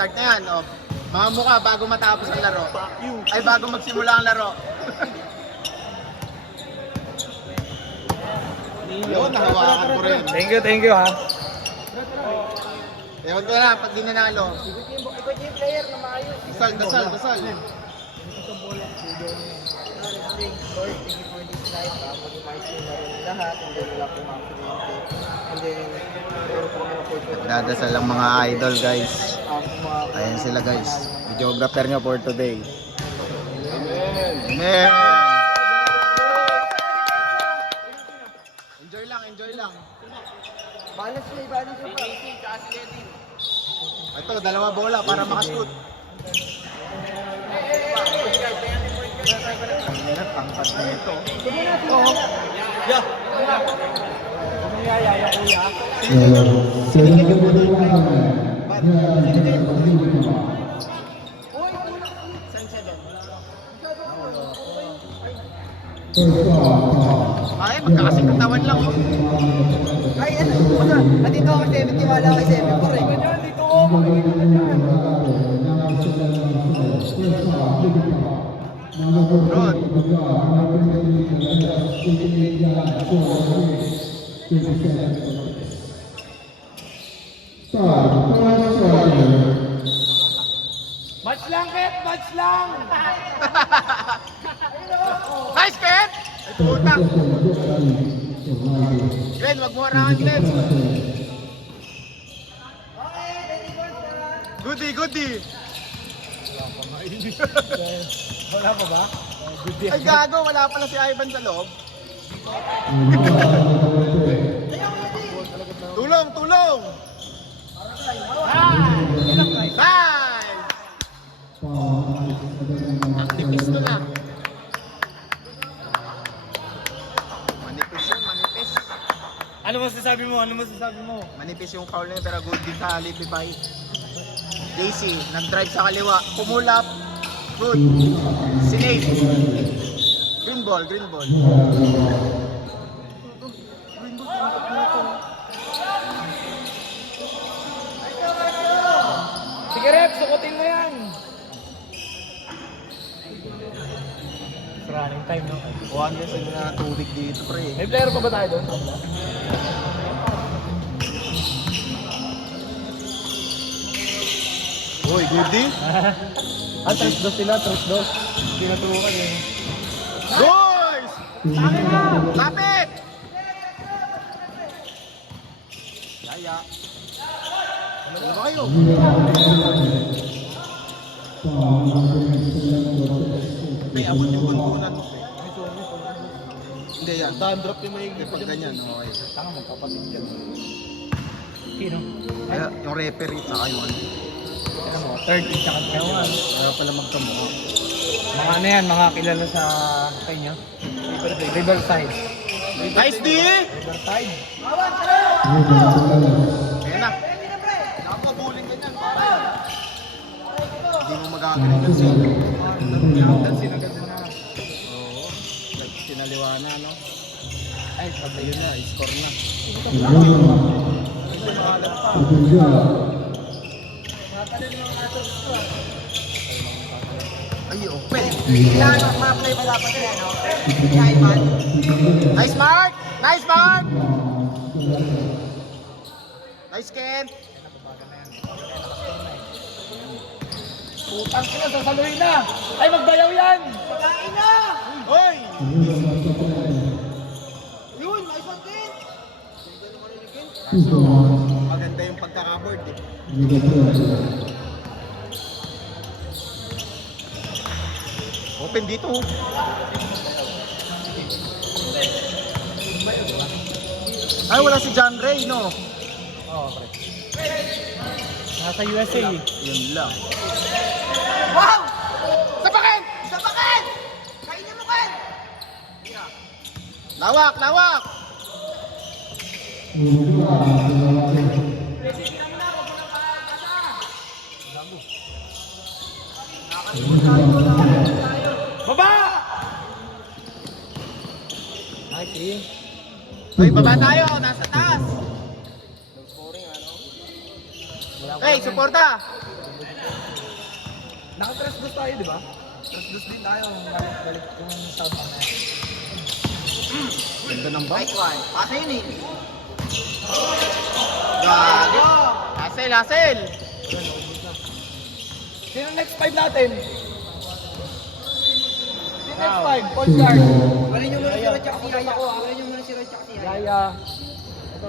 start na yan, oh. Mga mukha bago matapos ang laro. Ay, bago magsimula ang laro. Yun, nakawakan ko rin. Thank you ha. Ewan ko na, pag di nanalo. Ikot yung player na maayos. Dasal. Thank you for this night. Mag-invite nyo na rin lahat. And then wala po mga kuryente. And then, meron po mga opportunity. Dadasal ang mga idol, guys. Ayan sila, guys. Videographer nyo for today. Amen. Enjoy lang. Balance pa. Ito, dalawa bola para makashoot. Tangkat na ito. Oo. Yeah. Ay, magkakasing katawan lang, oh. Ay, ano? Nandito ako 70, wala ako 74 eh. Dito ako. Rod. Match lang, Ket! Match lang! Nice, Ken! Ay, putak! Glenn, wag mo harangan, Glenn. Goody. Wala pa ba? Ay, gago, wala pala si Ivan sa loob. Tulong! Nice! Manipis to na. Manipis. Ano masasabi mo? Manipis yung foul na yun, pero good din sa Lipify. Daisy, nag-drive sa kaliwa, pumulap. Good. Sinave. Green ball. Sige, Rep, sukutin mo yan! Running time, no? Kuhan niya sa mga tubig dito, pre. May player pa ba tayo doon? Uy, goody. Trust sila. Pinaturukan eh. Boys! Lapit! Yaya. Ano ba kayo? May abot yung buntunan mo. Hindi yan. Dandrop yung may Pag ganyan, okay. Tanga magpapatig dyan. Sino? Kaya yung referee saka yung ano. Ano mo? 30 tsaka 21. Kaya pala magkamukha. Mga ano yan, mga kilala sa kanya. Riverside. Nice D! Riverside. Ayan na. Nakapabuling ka niyan. Hindi mo magagaling kasi. Dansin agad mo na. Oo. Sinaliwa na, no? Ay, sabay yun na. Score na. Hindi makalat pa. Ay, open. Kailangan ma-apply pa dapat yan, no? Kaya man. Nice, Mark! Nice, Ken! Putang sila, sasaluhin na! Ay, magbayaw yan! Pagkain na! Hoy! Yun, nice one, Ken! Kaso, maganda yung pagkaka-board, eh. Open dito. Ay, wala si John Ray, no? Oo, pre. Nasa USA eh. Yun lang. Wow! Sapakin! Kainin mo, Ken! Lawak! Baba! Ay, see? Hoy, baba tayo! Nasa taas! Hey, suporta! Naka-press boost tayo, di ba? Press boost din tayo. Balik yung sound na yan. Ganda ng bang. Right one. Pasa yun eh. Gagi. Hassel. Sino next 5 natin? Sino next 5? Point guard. Wala nyo muna si Rod tsaka si Yaya. Wala nyo muna si Rod tsaka si Yaya. Yaya.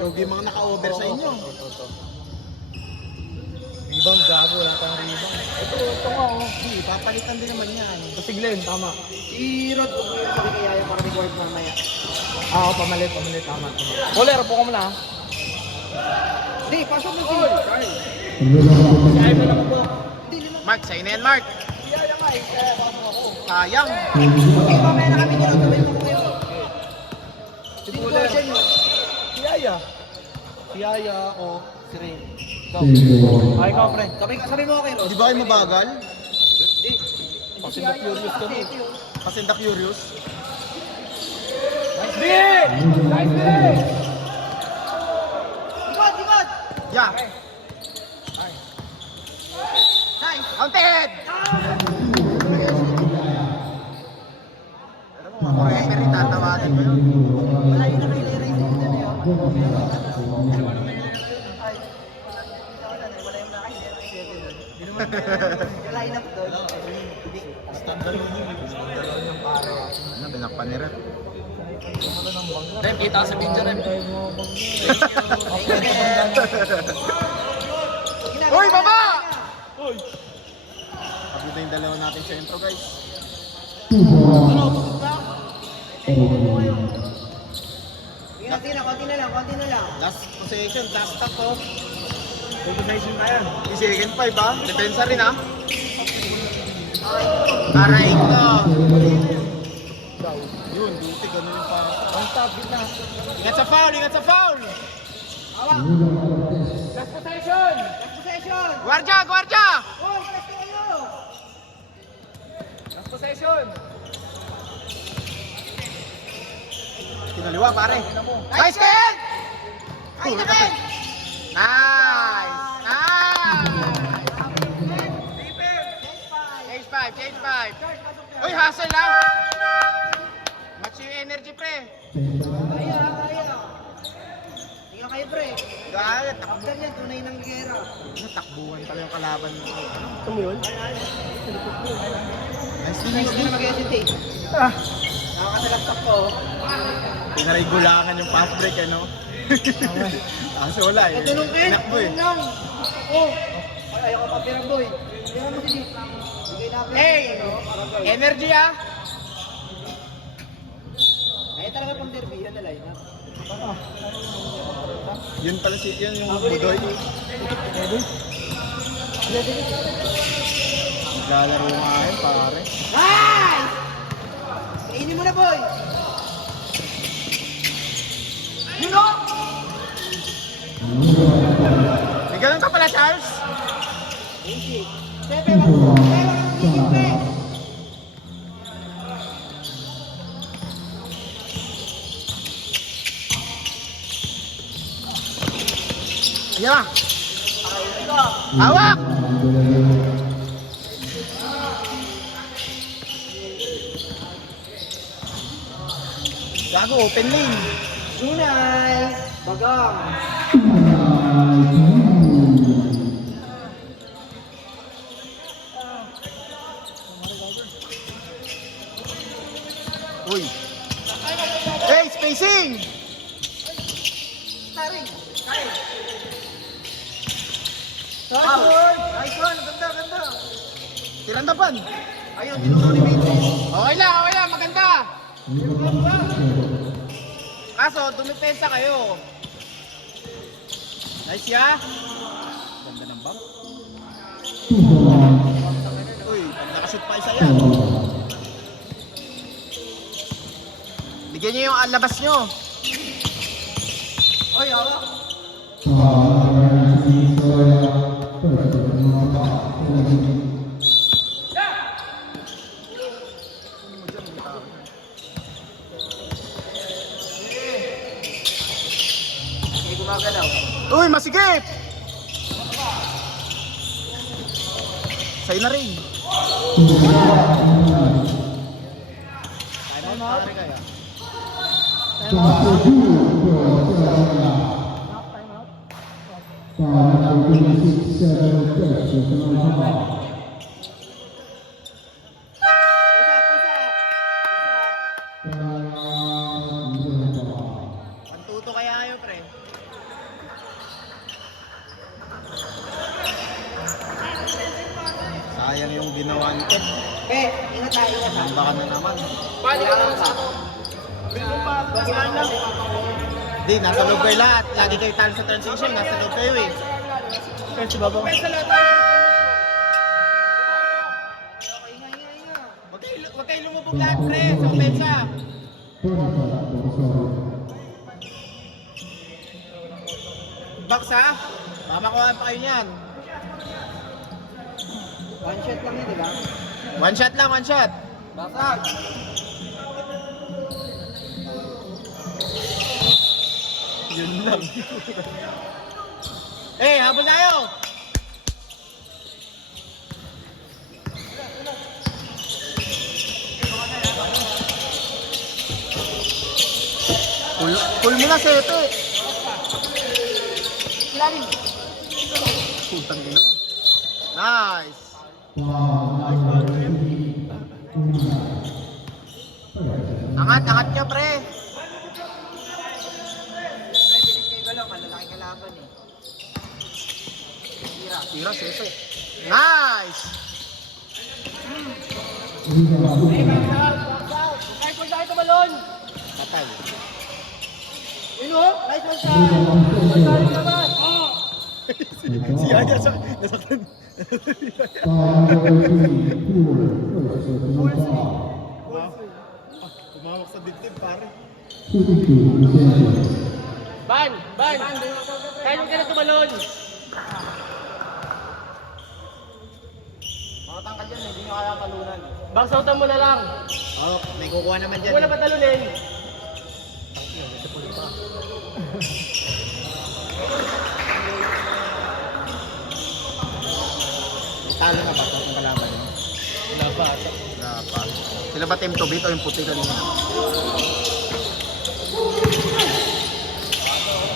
Lugi mga naka-over sa inyo. Rebound, gago. Wala tayong rebound. Ito nga oh. Hindi, papalitan din naman yan. Ito si Glenn, tama. Si Rod, kung meron sabi kay Yaya para record mamaya. Pamalit. Tama. Kuler, po ka muna ha. Hindi, pasok mo si Carl. Kaya mo naman po. Mark, sa'yo na yan, Mark. Yaya nga eh, kaya pasok ako. Sayang. Okay, mamaya na kami nyo. Sabay mo kayo. Si Kuler. Si Yaya. Si Yaya ako, si Ray. Ay, ikaw, pre. Sabi mo kay Rod. Di ba kayo mabagal? Hindi. Kasi the curious kami. Kasi the curious. Nice day! Dibat! Yeah. Nice. Counted! Alam mo, ako referee, tatawagan ko yun. Wala yun na kayo nai-raise din dyan eh. Wala yun na doon. Standard yung pare. Ano, binakpan ni Rep. Rem, kita sa video, Rem. Uy, baba! Uy! Pagod na yung dalawa natin sa intro, guys. Konti na lang. Last possession, last stop, oh. Full possession tayo. Di second 5, ha? Depensa rin, ha? Aray ko! Yun, duty, ganun yung parang. Ang top, gitna. Ingat sa foul! Awak! Last possession! Guardia! Oh, press kayo! Last possession! Kinaliwa, pare. Nice, Ken! Ay, na, Ken! Nice! Change 5. Uy, hustle, ha? Match yung energy, pre. Kaya. Hindi nga kayo, pre. Gaya, After yan, tunay ng gera. takbuhan pala yung kalaban mo. Ito mo yun? Nice, Hindi na mag-hesitate. Nakakasalaksak ko. Pinaregulangan yung fast break, ano? Kasi wala, eh. Tulong Ken! Tinakbo, eh. Tulong lang! Oh! Ay, ayaw ka pa pirang boy. Tingnan mo si bigay natin. Hey! Energy, ha? Ay, talaga pang derby. Yan na line, ha? Yun pala yun yung budoy. Naglalaro nga yun, pare. Nice! Kainin mo na, boy! Yun o! May ganun ka pala, Charles? Easy. Pepe, wag mo. Pepe! Ayan. Hawak! Gago, open lane. Sunay! Bagang! Uy. Hey, spacing! Taring! Kyle! Nice one! Ganda! Tirandapan! Ayun, tinuro ni Matrix. Okay lang, maganda! Kaso, dumipensa kayo. Nice, ya! Ganda ng bang. Uy, pag nakashoot pa isa yan. Bigyan nyo yung alabas nyo. Oy, hawak! Hindi gumagalaw. Uy, masigip! Sa'yo na rin. Time out pare kaya. Pantuto kaya ayo pre. Sayang yung ginawa ni Ted. Ingat tayo, ingat ha. Baka na naman. Paano ka lang sa Di, nasa loob kayo lahat. Lagi kayo talo sa transition. Nasa loob kayo eh. Kasi baba. Huwag kayo lumubog lahat pre. Sa opensa. Box ha? Baka makuhaan pa kayo niyan. One shot lang yun, di ba? One shot lang, one shot. Basag! Yun lang. Eh, habol tayo! Pull mo na sa ito eh. Ilalim! Putang ina mo. Nice! Angat niya pre. Pre, bilis kayo galaw, malalaki kalaban eh. Tira, sese. Nice! Kahit kung saan tumalon! Patay. Yun o! Nice one shot! Saan naman? Si Aya nasaktan. Tumawak sa dibdib pare. Ban! Kahit kung saan tumalon! Mga tangkad yan, hindi nyo kaya talunan. Bangsautan mo na lang! Oh, may kukuha naman dyan. Huwag na patalunin! Talo na ba itong kalaban nyo? Wala pa. Wala pa. Sila ba team to beat o yung puti kanina?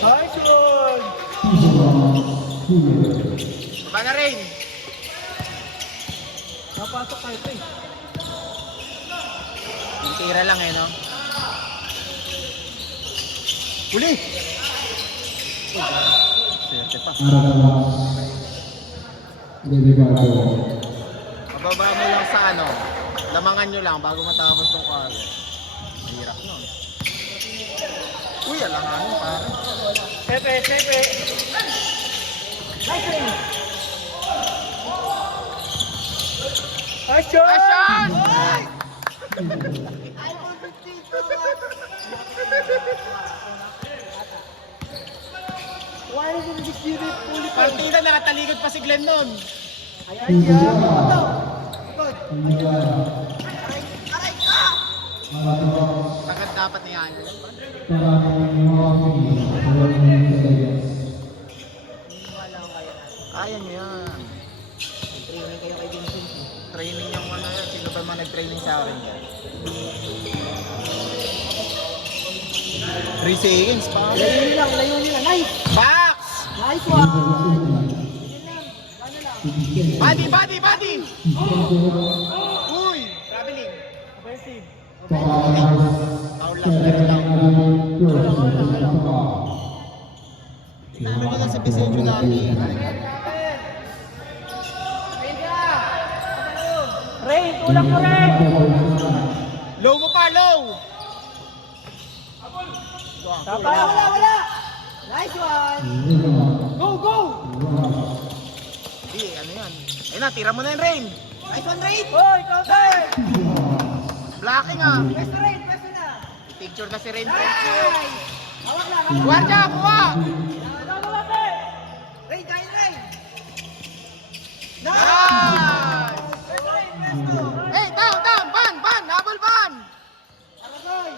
Nice one! Baba na rin! Napasok kayo ito eh. Yung tira lang eh, no? Huli! Serte pa. Mababa mo lang sa ano, lamangan nyo lang bago matapos tong karo. Mahirap nun. Uy, alanganin pare. Sepe! Nice ring! Action! Action! Why is it disputed? Partida, nakatalikod pa si Glenn nun. Ayan yan! Ito! Good! Tagat dapat ni Ano. Kaya nyo yan. Training kayo kay Vincent. Training yung ano yan. Sino ba man nag-training sa akin yan? 3 seconds pa. Layo nila! Nice! Box! Nice one! Body! Uy! Traveling. Offensive! Foul lang. Pero lang. Tingnan mo lang sa Vicencio dami. Ray! Tulak mo Ray! Low mo pa! Low! Wala! Nice one! Go! Hindi, ano yan? Ayun na, tira mo na yung rain. Nice one, Ray! Hoy! Counter! Blocking ah. Pwesto na! Picture na si Rain. Nice! Hawak lang! Guardia, kuha! Ray! Kain Ray! Nice! Hey, down! Ban! Habol ban! Aragoy!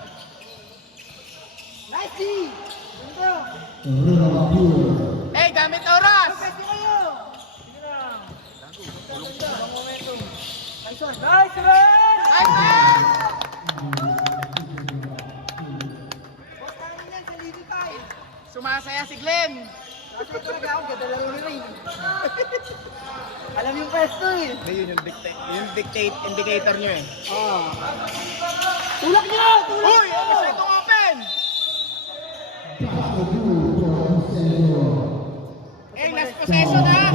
Nice G! Ganito! Hey, gamit oras! Pwesto kayo! Nice, man! Nice man! Boss, tayo yan sa Lady Pie. Sumasaya si Glenn. Kasi talaga ako, ganda laro ni Ray. Alam yung pwesto eh. Hindi, yun yung indicator nyo eh. Tulak niyo! Uy! Masyado open! Eh, last possession ha!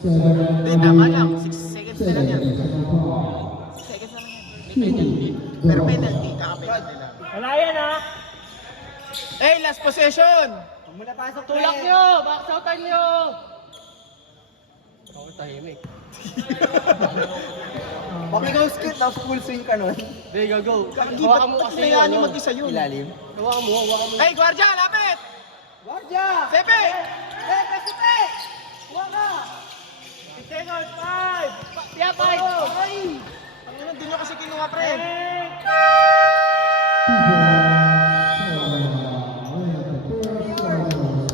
Hindi, tama lang. 6 seconds na lang yan. 6 seconds na lang yan. May penalty. Pero penalty, kaka-penalty lang. Wala yan ha. Eh, last possession! Huwag mo na pasok, Tulak pre. nyo! Backsoutan nyo! Ako tahimik. Pag ikaw skit, na full swing ka nun. There you go. Kagi, Hawakan mo ba't kasi kailangan yung mag-isa yun? Ilalim. Hawakan mo. Hey, Guardia, lapit! Guardia! Sepe! Kasi pe! Huwag ka! 6 seconds! 5! Tiya, 5! Ay! Ano nang din nyo kasi kinuha, pre?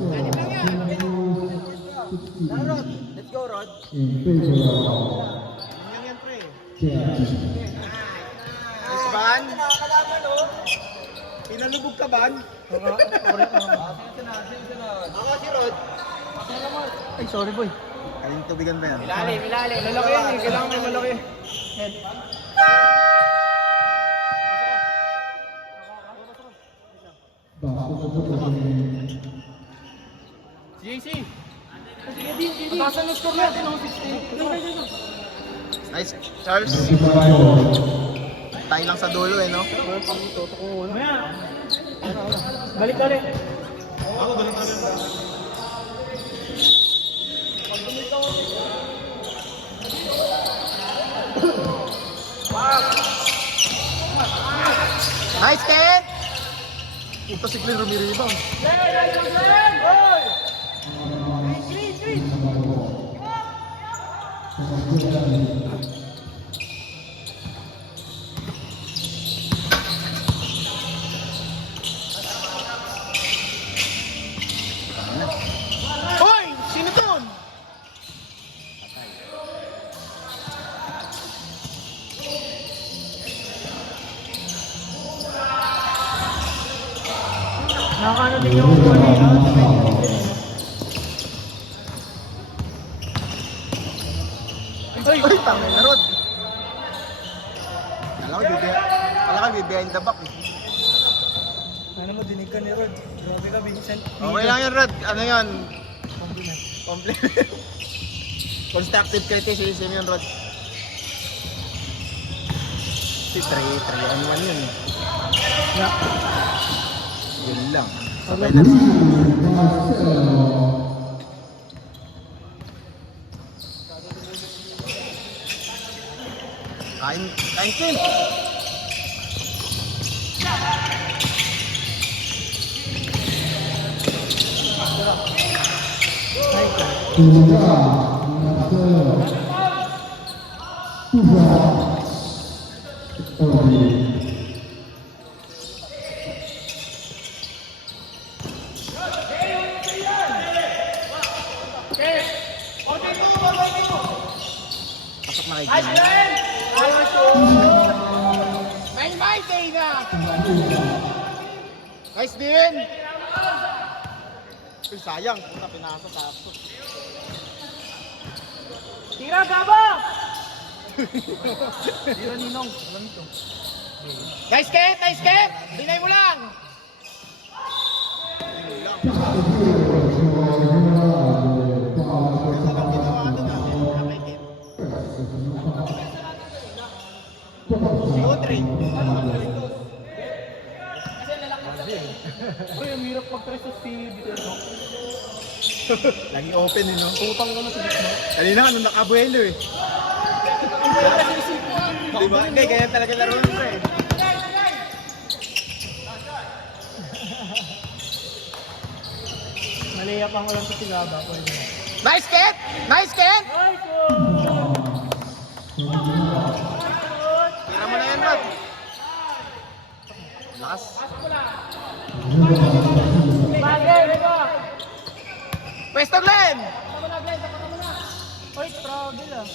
Ganyan lang yan. Rod, let's go, Rod. Ganyan lang yan, pre. Nice ban. Nakakalaman, oh. Pinalubog ka ban? Ako si Rod. Ay, sorry boy. Kaling tubigan ba yan? Ilalim. Malaki yan eh. Kailangan may malaki. JC! Patasan yung score natin, 16. Nice, Charles. Tayo lang sa dulo eh, no? Maya! Balik. Nice, Ken! Ito si Glenn rumiribang. Hoy! Sino dun? Nakakano din yung ano eh. Ay, tangin na Rod. Kala ko behind the back eh. Ano mo, dinig ka ni Rod. Grabe ka, Vincent. Okay lang yan, Rod. Ano yan? Compliment. Constructive criticism yun, Rod. Si 3-1 yun eh. Yun lang. Sabay na. Kain King! Pasok na kay Glenn. May birthday na! Nice din! Uy, sayang. Puta, pinasa tapos. Tira, Gaba! Tira, Ninong. Alam ito. Nice Ken! Nice Ken! Dinay mo lang! Uy, ang hirap mag-press sa si Viterno. Lagi open eh, no? Utang ko na sa gitna. Kanina, ano nakabuelo eh. Diba? Hindi, kaya talaga laro ng pre. Maliyapan ko lang sa si Gaba. Nice Ken! Nice Ken! Tira mo na yan, Rod. Lakas. Pwesto Glenn! Uy, trouble ah.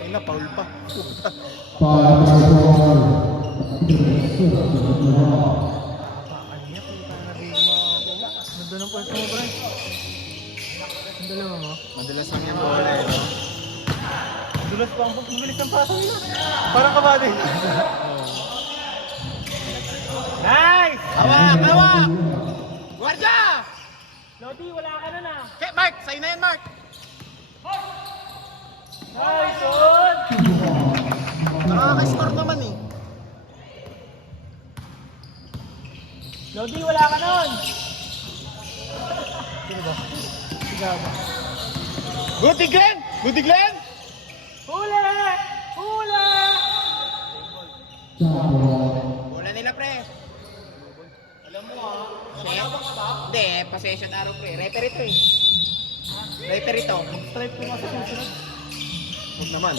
Ay na, foul pa. Pakaliyak, hindi ka nabig makakuha. Nandun ang pwesto mo, pre. Ang dalawa mo. Madalas lang yung bola eh. Dulas pa ang pagbilis ng paso nila. Parang kabady. Nice! Hawak! Hawak! Guardia! Lodi, wala ka na na. Okay, Mark! Sa'yo na yan, Mark! Nice, son! Nakaka-score naman eh. Lodi, wala ka nun! Sino ba? Si Gaba. Goody Glenn! Goody Glenn! Huli! Huli! Bola nila, pre. Alam mo ah. Hindi, possession arrow, pre. Referee to eh. Referee to. Stripe ko nga sa susunod. Huwag naman.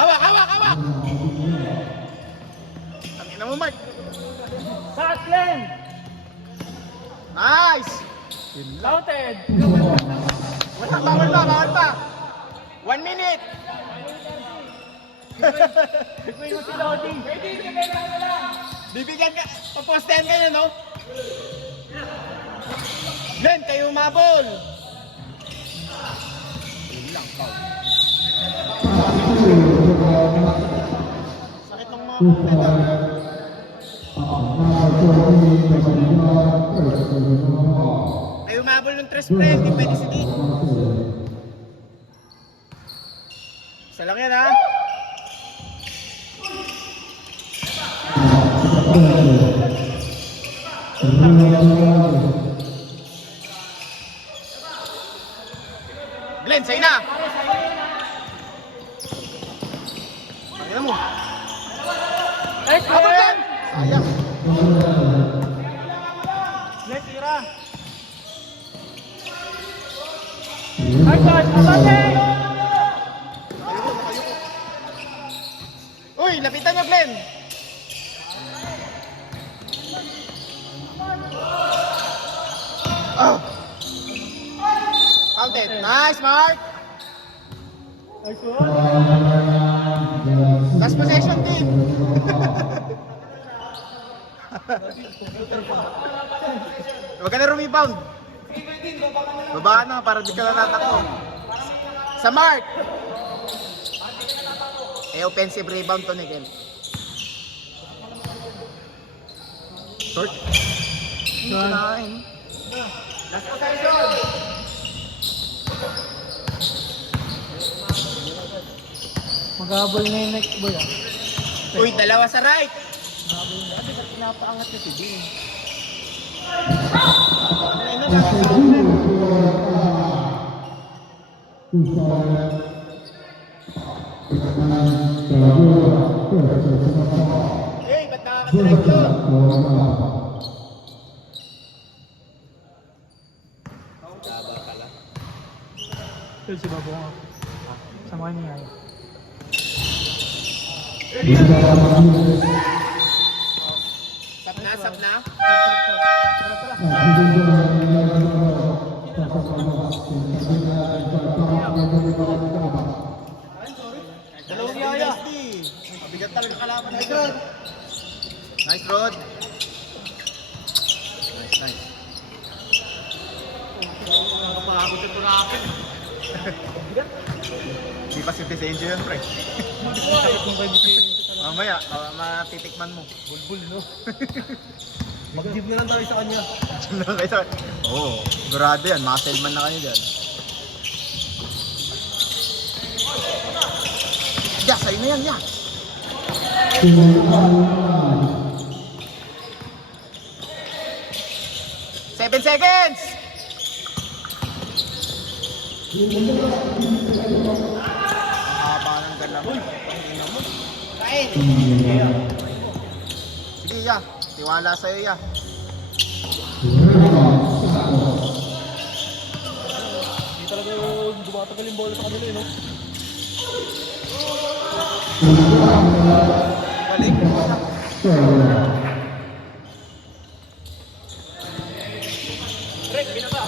Hawak! Hawak! Hawak! Tangina mo, Mark. Shot, Glenn! Nice! Counted! Wala, bawal pa, bawal pa. 1 minute. Bigyan mo si Lodi. Bibigyan ka, papostahan kayo, no? Glenn, kayo umabol. Yun lang, foul. Sakit ng mga kumpleto. Kayo umabol ng 3 pre, hindi pwede si Dean. Isa lang yan, ha? Glenn, sa'yo na! Pagkina mo. Nice, Abang, Glenn! Glenn! Sayang. Glenn, tira! Nice, shot! Abate! Uy, lapitan nyo, Glenn! Oh! Counted. Nice, Mark! Nice one! Last possession, team! Huwag ka na rebound. Baba na para di ka na natakbo. Sa Mark! Eh, offensive rebound to, Nickel. Short. Nine. Last possession. Mag-abol na yung next boy, ah. Uy, dalawa sa right. Mag-abol na. Kasi ba't pinapaangat na si Dean? Hey, ba't nakakadirect yun? Taba pala. Ito si Babo nga. Samahan niya yan. Sap na, sap na. Dalawang yaya. Mabigat talaga kalaban. Nice, Rod. Nice, Rod. Nice, nice. Napakabot yung turapin. Di pa si Vicencio yun, pre. Sakit yung kay Mamaya, matitikman mo. Bulbul, no? Mag-give na lang tayo sa kanya. Oo, sigurado yan. Muscle man na kayo dyan. Ya, sa'yo na yan, ya. 7 seconds! Haba ng gala mo. Pangina mo. Kain! Sige, ya. Tiwala sa'yo, ya. Hindi talaga dumatagal yung bola sa kanila, no? Balik. Break, binaba.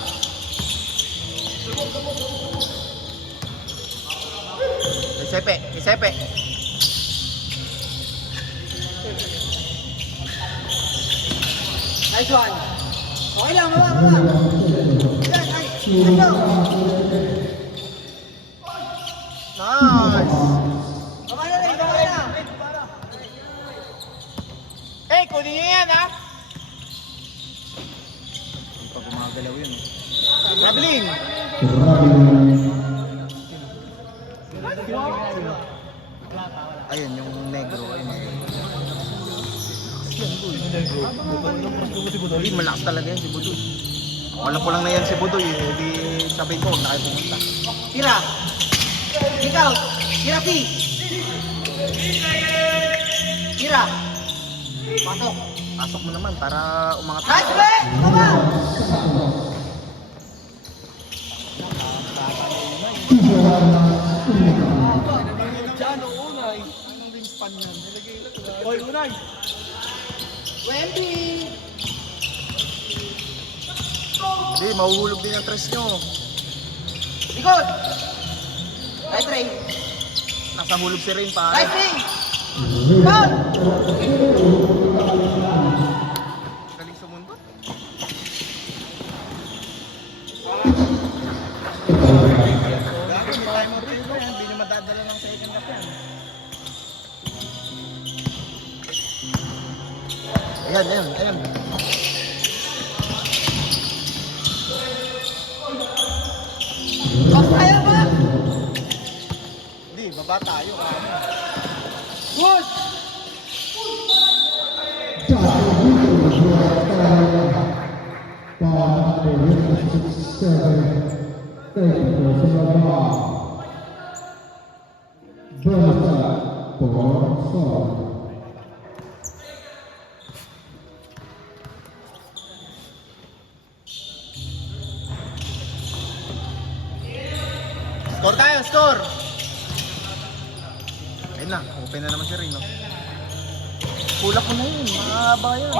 Isepe, isepe. Nice one. Okay lang, baba. Yan, ay, ano? Nice. Baba na rin, baba na. Eh, kunin niyo yan, ha? Pag gumagalaw yun. Traveling. Ayun, yung negro. Ayun, Hindi, malakas talaga yan si Budoy. Wala ko lang na yan si Budoy. Hindi sabihin ko, huwag na kayo pumunta. Tira. Ikaw. Tira, P. Tira. Pasok. Pasok mo naman para umangat. Nice, be! Baba! Hoy, unay! 20! Hindi, mahuhulog din ang tres nyo. Likod! Right, Ray. Nasa hulog si Rain, pare. Right, Ray! Foul! Galing sa mundo. Gago, may timer din ba yan? Hindi na madadala ng second half yan. Ayan, ayan, ayan. Off tayo ba? Hindi, baba tayo. Good! Score tayo, score! Ayun na, open na naman si Rain, no? Kulak mo na yun, mahaba yan.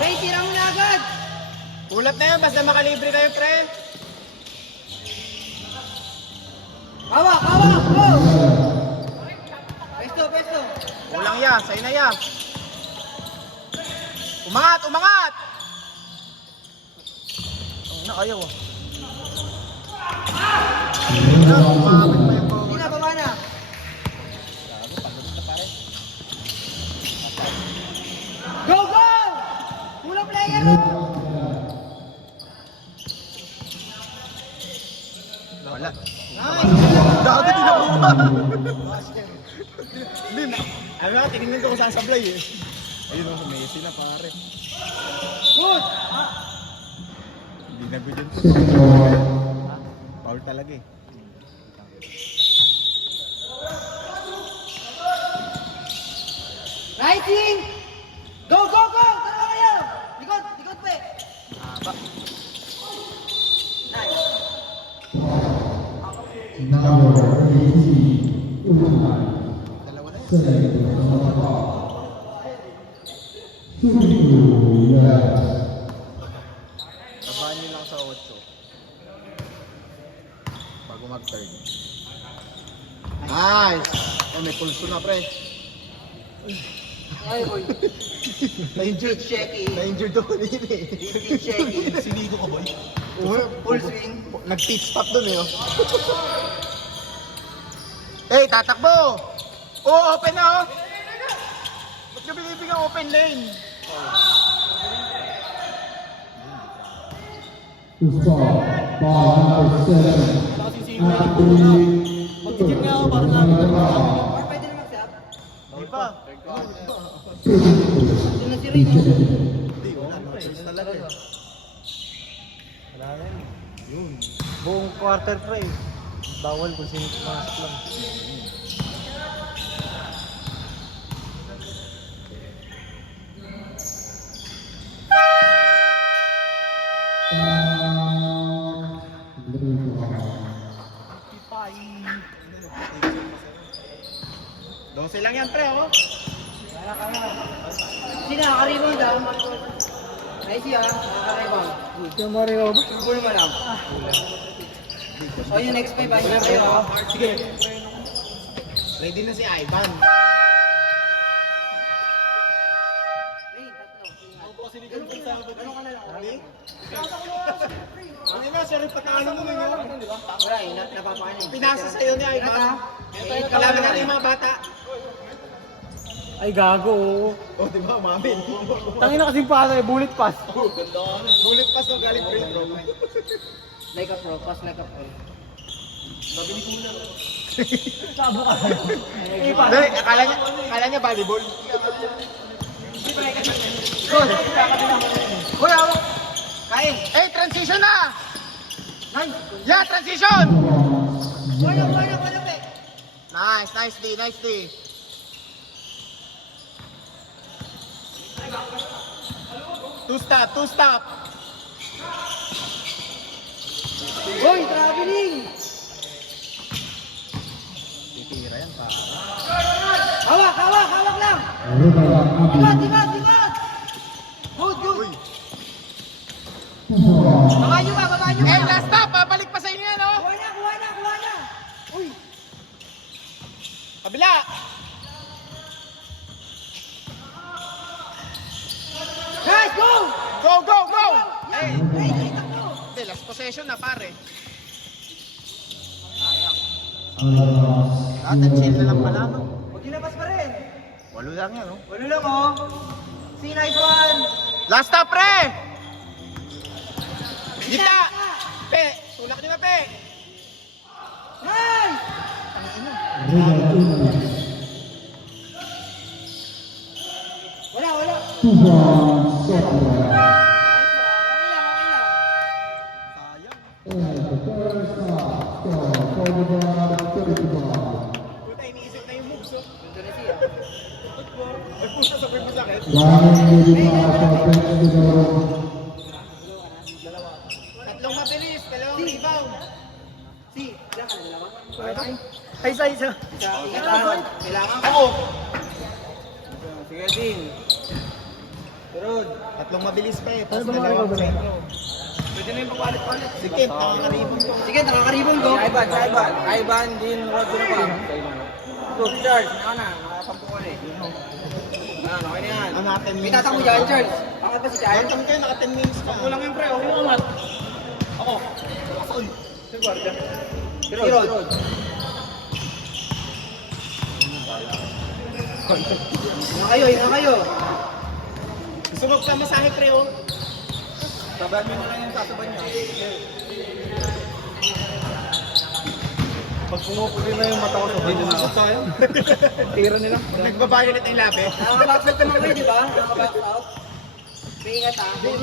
Ray, tira mo na agad! Kulap na yan, basta makalibre kayo, pre. Hawak, hawak! Go! Pesto, pesto! Kulang ya, sa'yo na ya. Umangat, umangat! Ang na, ayaw ah. Umabit pa yung Hindi na, baba na! Go, go! Kulang player! Wala. Nice! Gago din ako. Hindi na. Ano nga, tinignan ko kung saan sablay eh. Ayun o, Messi na pare. Good! Hindi na good yun. Foul talaga eh. Rising! Go, go, go! Tara kayo! Likod, likod pe! Haba. Nice! Dalawa na yan. Babaan nyo lang sa 8. Bago mag-turn. Nice! Oh, may pulso na pre. Ay, boy! Na-injured. Shaky. Na-injured ako din eh. Shaky. Sinigo ka boy. Full swing. Nag-pit stop dun eh. Oh. Hey, tatakbo! Oh, open na oh! Ba't ka binibigyan open lane? Pag-tip nga ako, parang namin. Or pwede na mag-sub? Di pa. Doon na si Ray. Hindi, wala. No choice talaga eh. Wala na yun. Yun. Buong quarter pre. Bawal kung sino pumasok lang. Dose lang yan pre oh. Hindi na, nakaka-rebound ah. Nice ah. Nakaka-rebound. Yung Mario ba? Goal mo lang. O yung next 5 ano kayo ah. Sige. Ready na si Ivan. Wait, tatlo. Ganun ka na lang. Ano na, sorry, patayin mo yun. Wala eh, napapaano. Pinasa sa'yo ni Ivan. Kalaban natin yung mga bata. Ay, gago. O, di ba, umamin. Tangina kasing pasa eh, bullet pass. Bullet pass no galing free throw. Like a pro, pass like a pro. Sabo ka. Dali, akala niya volleyball. Hoy, hawak! Kain. Eh, transition na! Yeah, transition! Nice, nice D, nice D. Two stop. Hoy, traveling! Titira yan, pa. Hawak lang! Dibat! Good! Uy. Baba nyo ba? Eh, last stop! Babalik pa sa inyo yan, oh! Kuha na! Uy! Kabila! Guys, go! Go! Eh, Hey, takbo! hindi, last possession na, pare. Chill na lang pala, no? Huwag ginabas pa rin. Walo lang yan, no? Walo lang oh. See, nice one! Last stop, pre! Gita! Pe! Tulak nyo na, pe! Nice! Wala. Sayang. Puta, iniisip na yung moves, oh. Nagpunta sa pwede sa akin. Tatlong mabilis, dalawang rebound. See, ilan ka na dalawa? Ay, isa. Kailangan Ako! Sige din. Turod. Tatlong mabilis pa eh. Ano Tapos ba mga dalawang recover? sentro. Pwede na yung papalit-palit. Sige, nakakaribon ko. Sige, nakakaribon ko. Ivan, din, Rod, na pa. Go, Charles, nakasampu ko na eh. Okay na yan. Ang naka 10 May minutes. tatakbo dyan, Charles. Bakit ba si Charles? Tantang kayo, naka 10 minutes ka. Kulang yung pre, okay lang nga. Ako. Si Guardia. Si Rod. Hinga kayo. Gusto mo pa masahe pre, oh. Taban mo na lang yung tataban niya. Pag pumuputi na yung mata ko sa dito na ako. Tira nila. Pag nagbabayonet ang labi. Nakaka-box out naman kayo, di ba? Nakaka-box out. Ingat ha. Yung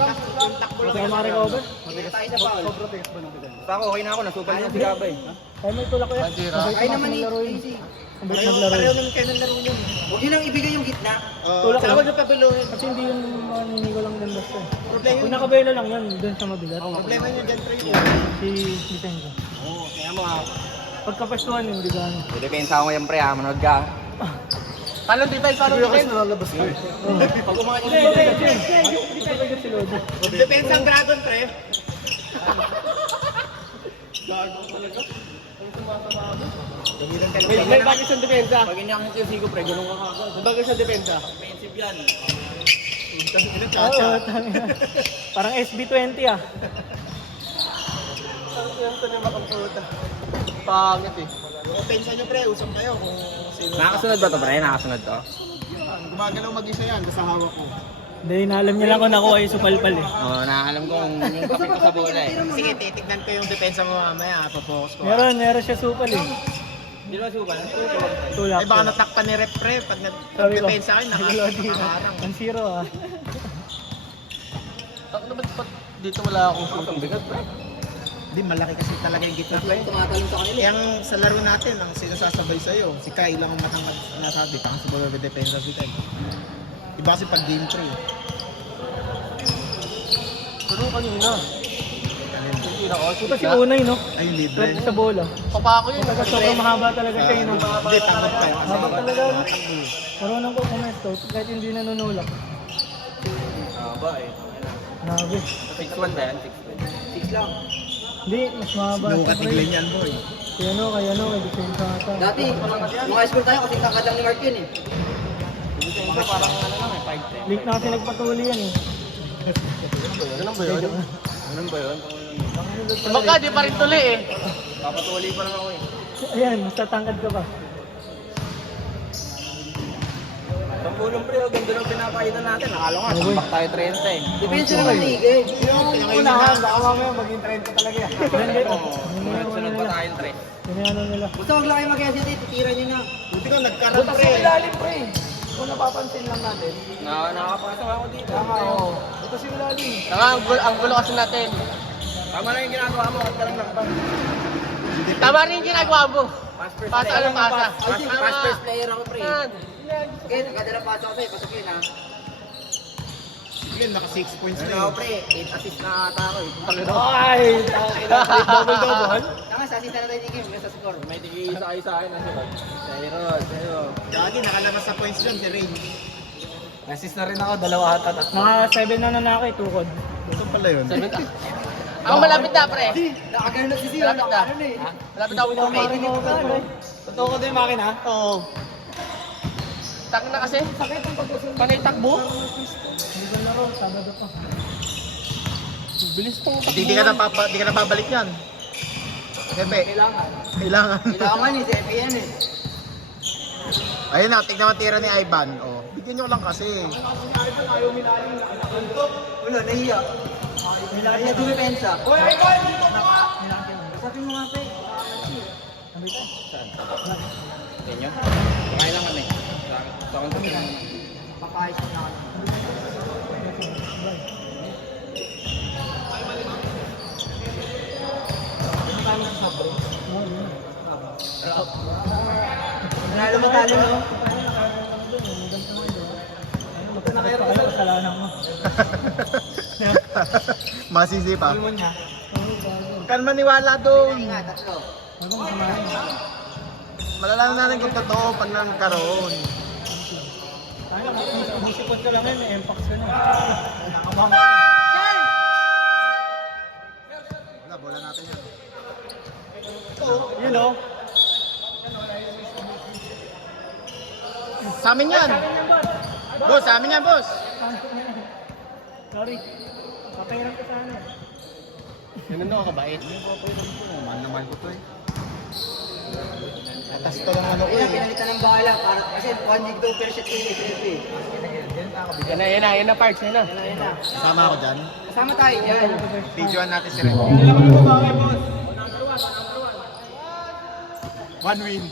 takbo lang. Basta mga recover. Ingat tayo sa foul. Ako, okay na ako. Nasupal na si Gabay. Ay, may tulak ko yan. Ay naman ni Easy. Ang bait maglaro. Pareho naman kayo ng laro yun. Huwag nyo lang ibigay yung gitna. Tulak Saka lang. wag yung pabiluhin. Kasi hindi yung manini ko lang din basta. Problema Kung yun. nakabelo lang yan, dun sa mabigat. Problema nyo dyan pre. Si Vicente. Oo, kaya mo ha. Pagkapastuhan yun, di ba? Depensa ko yan pre ha. Manood ka. Talon di tayo sa laro din. nalalabas ka. Pag umangat Hindi, yung hindi, hindi. Hindi tayo bigat si Lodo. Depensa ang dragon pre. Gago talaga. Gamitan ka lang. May bagay sa depensa. Pag hindi ako nagsisigop pre, gulong ka kagad. May bagay sa depensa. Offensive yan. Oo, tangina. Parang SB20 ah. Pangit eh. Depensa nyo pre, usap kayo kung sino. Nakasunod ba to pre? Nakasunod to? Gumagalaw mag-isa yan, sa hawak ko. Hindi, naalam niya lang kung nakuha yung supalpal eh. Oo, nakakalam ko kung yung kapit ko sa bola eh. Sige, titignan ko yung depensa mo mamaya, papokus ko. Meron siya supal eh. Hindi naman supal. Tulak. Ay baka natakpan ni rep pre, pag Sabi ko, nag-depensa kayo, Lodi, nakaharang. 1-0 ah. Dito wala akong Ang bigat pre. Hindi, malaki kasi talaga yung gitna pre. Tumatalong sa kanila. Yung sa laro natin, ang sinasasabay sa'yo, si Kyle lang ang matangkad nasabi, tapos si Bobo depensa si Kyle. Iba kasi pag game 3. Pero kanina. Ito si Unay no? Ay, yung libre. Swerte sa bola. Papa ko yun. Talaga sobrang mahaba talaga siya yun. Hindi, tamad pa yun. Mahaba talaga. no? Marunong ko kumesto kahit hindi nanunulak. Haba eh. Grabe. 6-1 ba yan? 6 lang. Hindi, mas mahaba. Lukat Pre. tiglan yan, boy. Kaya kay defensa ata. Dati, mga high school tayo kasi kakadang ni Mark yun eh. Ito parang ano lang eh, 5-10. Late na kasi nagpatuli yan eh. Ganun ba yun? Ganun ba yun? Baka di pa rin tuli eh. Papatuloy pa lang ako eh. Ayan, mas tatangkad ka pa. Pagpulong pre, oh, ganda ng pinapakita natin. Nakala ko nga, tambak tayo 30 eh. Depende naman liga eh. Yung unahan, baka mamaya maging 30 talaga yan. Sunod pa tayong 3. Ano nila. Basta huwag lang kayo mag-hesitate, titira nyo na. Buti ko nagkaroon pre. ilalim pre. Kung napapansin lang natin. Nakakapasok ako dito. Oo. Ito si ilalim. Ang gulo kasi natin. Tama na yung ginagawa mo, at ka lang lakban. Tama rin yung ginagawa mo. Pass first Pasa ka player. ng pasa. Pass first player ako pre. Okay, nakadala pa ako sa'yo, pasok yun ha. Yun, naka 6 points Ano na ako yun. pre, 8 assist na ata ako eh. Ay! Double-double. Tama, sasita na tayo ni Kim, sa score. May tig-isa-isa sa akin. Sa'yo. Gagi, nakalabas sa points dyan si Rain. Assist na rin ako, dalawa ata. Mga 7 na nanaki, tukod. Ito pala yun. Ako malapit na, pre. Nakagano na si Zio, Malapit na. nakagano eh. Malapit na ako ito, mate. Totoo ko din yung makina? Oo. Tak na kasi. Panay takbo. Hindi ko laro, Sabado pa. Bilis pong Di ka na babalik yan. Siyempre, Kailangan. kailangan. Kailangan eh, si yan eh. Ayun na, tignan mo tira ni Ivan. Oh, bigyan nyo lang kasi. Wala, nahiya. Nahiya dumipensa. Uy, ay, boy! Sabi mo nga, pre. Ganyan. Kumain lang kami. Sa akong sabi lang. Papayos na ako. Nanalo matalo, no? Kasalanan mo. Masisi pa. Kan maniwala doon. Nga, tatlo. Malalaman natin kung totoo pag nagkaroon. Musipot ka lang yun, may impact ka na. Wala, bola natin yan. Yun o. Sa amin yan. Boss, sa amin yan, boss. Sorry. Papairam ka sana. Ganun ako kabait. Man naman ko to eh. Atas pa lang ano ko Ayun, eh. pinalitan ng bala. Kasi 1 gig daw per shot kayo eh. Yan na, parts. Yan na. Yan na. Kasama ako dyan. Kasama tayo dyan. Videoan natin si Ren. One win.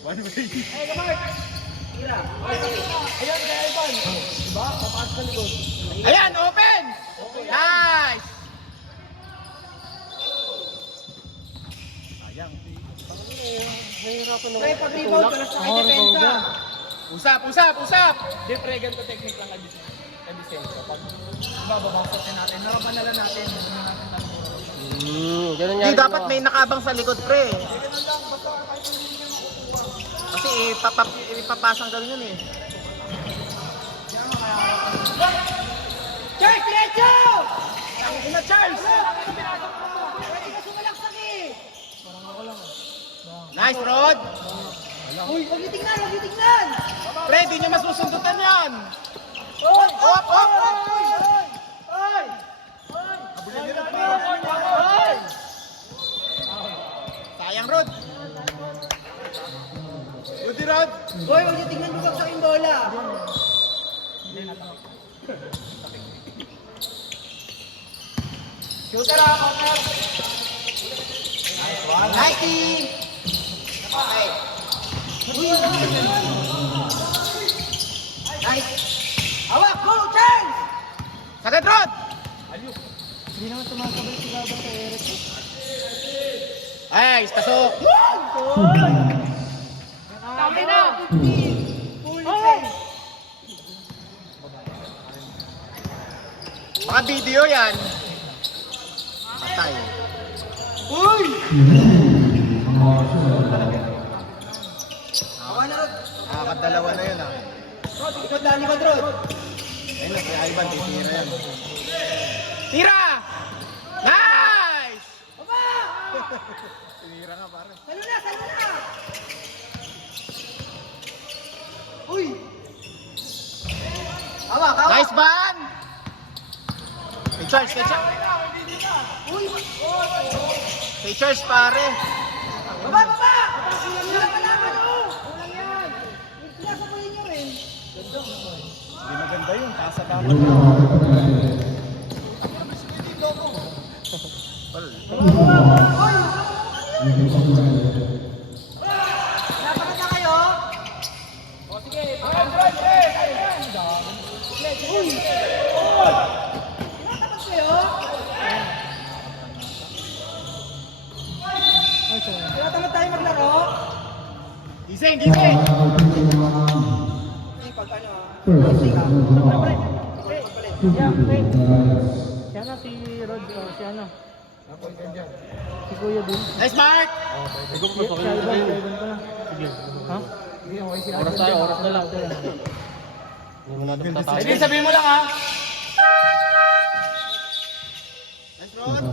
One win. Ayan, open! Nice! Pre, pag rebound, kalas na kayo depensa. Usap! Di, pre, ganito technique lang ka-desenso. Pag bababakot natin, nakapanala natin. Ganun Hindi, dapat may nakabang sa likod, pre. Kasi ipapasang gawin yun eh. Charles, diretso! Ina, Charles! Nice, Rod! Uy, huwag yung tingnan, huwag yung tingnan! Pre, di nyo masusundutan yan! Op! Sayang, Rod! Rudy, Rod! Uy, huwag yung tingnan, bubagsak yung bola. Shooter ako, Nice team! Okay. Nice! Hawak! Go, Charles! Sagad, Rod! Hindi naman tumasabay si Gabang sa Eric. Ay, pasok! Tama na! Mga video yan. Patay. Uy! Awan Nakakadalawa na yun ah. Likod na, likod, Rod. Ayun na, kay Ivan, titira yan. Tira! Nice! Tira nga pare. Salo na, salo na! Uy! Hawak, hawak! Nice ban! Kay Charles, kay Charles. Uy! Kay Charles pare. Baba, baba! Kulang ka naman, oh! Kulang yan! Pinasa mo yun rin. Hindi maganda yun, tasa dapat. Napakad na kayo? Uy! Tinatapat kayo? Tinatapat tayo maglaro? Gising, gising! Ay, pag ano gising ka. Pagpalit. Yeah, wait. Si ano, si Rod, si ano? Si Kuya din. Nice mark! Si Ivan pa na. Sige. Ha? Oras tayo, oras na lang. Hindi, sabihin mo lang ha. Nice Rod!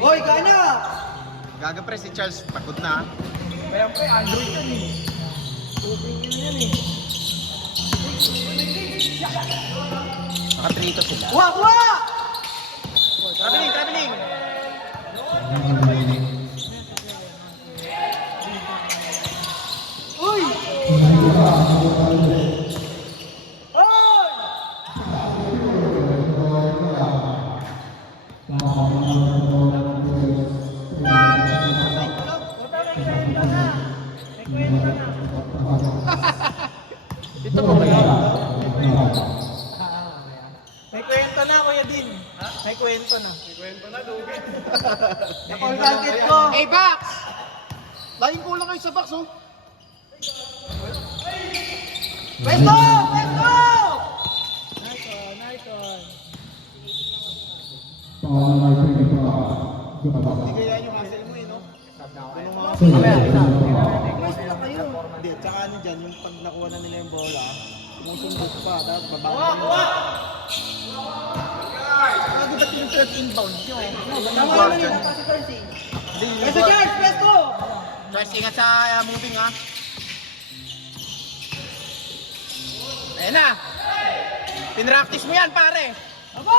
Hoy, gana! Gagapre si Charles, pagod na. Kaya po, Android yun eh. Nakatrito sila. Kuha, kuha! Traveling, traveling! Uy! Dito mo ba yan? May kwento na, Kuya Din. Ha? May kwento na. May kwento na, Dugi. Nakonsulted ko. Hey, box! Laing kulang kayo sa box, oh. Pwesto! Pwesto! Nice one. Hindi kaya yung hassle mo, eh, no? Punong mga Pwesto na kayo. Hindi, tsaka ano dyan, yung pag nakuha na nila yung bola, sumusumbok pa, tapos bababa mo. Lagi ba't yung third inbound nyo? Tama naman yun, napasok ka rin si. Pwesto, Charles! Pwesto! Charles, ingat sa moving, ha? Ayan na! Pinractice mo yan, pare! Aba!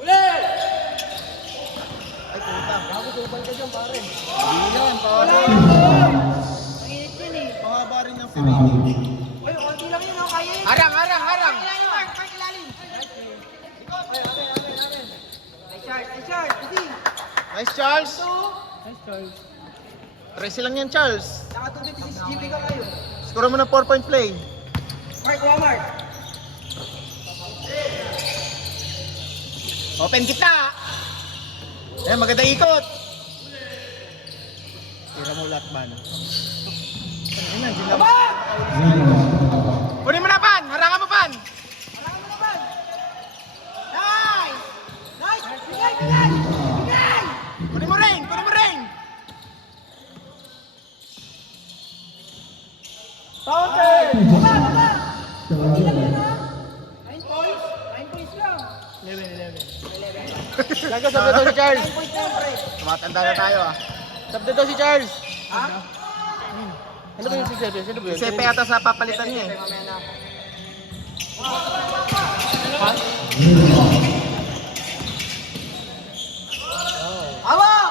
Uli! Ay, puta. Nakakutubal ka dyan, pare. Hindi yan, Wala pare. yan, Paul! Ang init yan eh. Mahaba rin yung serene. Uy, konti lang yun, oh, kaya yun. Harang, harang, harang! Ilalim, Mark! Mark, ilalim! Ay, Charles! Ay, Charles! Kasi, Nice, Charles! Nice Charles. 13 lang yan, Charles. nakatubig si GB ka kayo. Score mo ng 4-point play. Mark, kuha, Mark! Open kita! Ayan, maganda ikot! Tira mo lahat ba, no? Aba! Kunin mo na, Pan! Harangan mo, Pan! Harangan mo naman! Nice! Nice! Bigay! Bigay! Bigay! Kunin mo ring! Kunin mo ring! Fountain! Baba! Baba! Konti lang yun, ha? 9 points? 9 points lang. 11. Nagkasabda daw si Charles. 9 points lang, pre. Tumatanda na tayo, ah. Sabda daw si Charles. Ha? Ano ba yung si Sepe? Sino ba yun? Sepe yata sa papalitan niya, eh. Mamaya na. Hawak!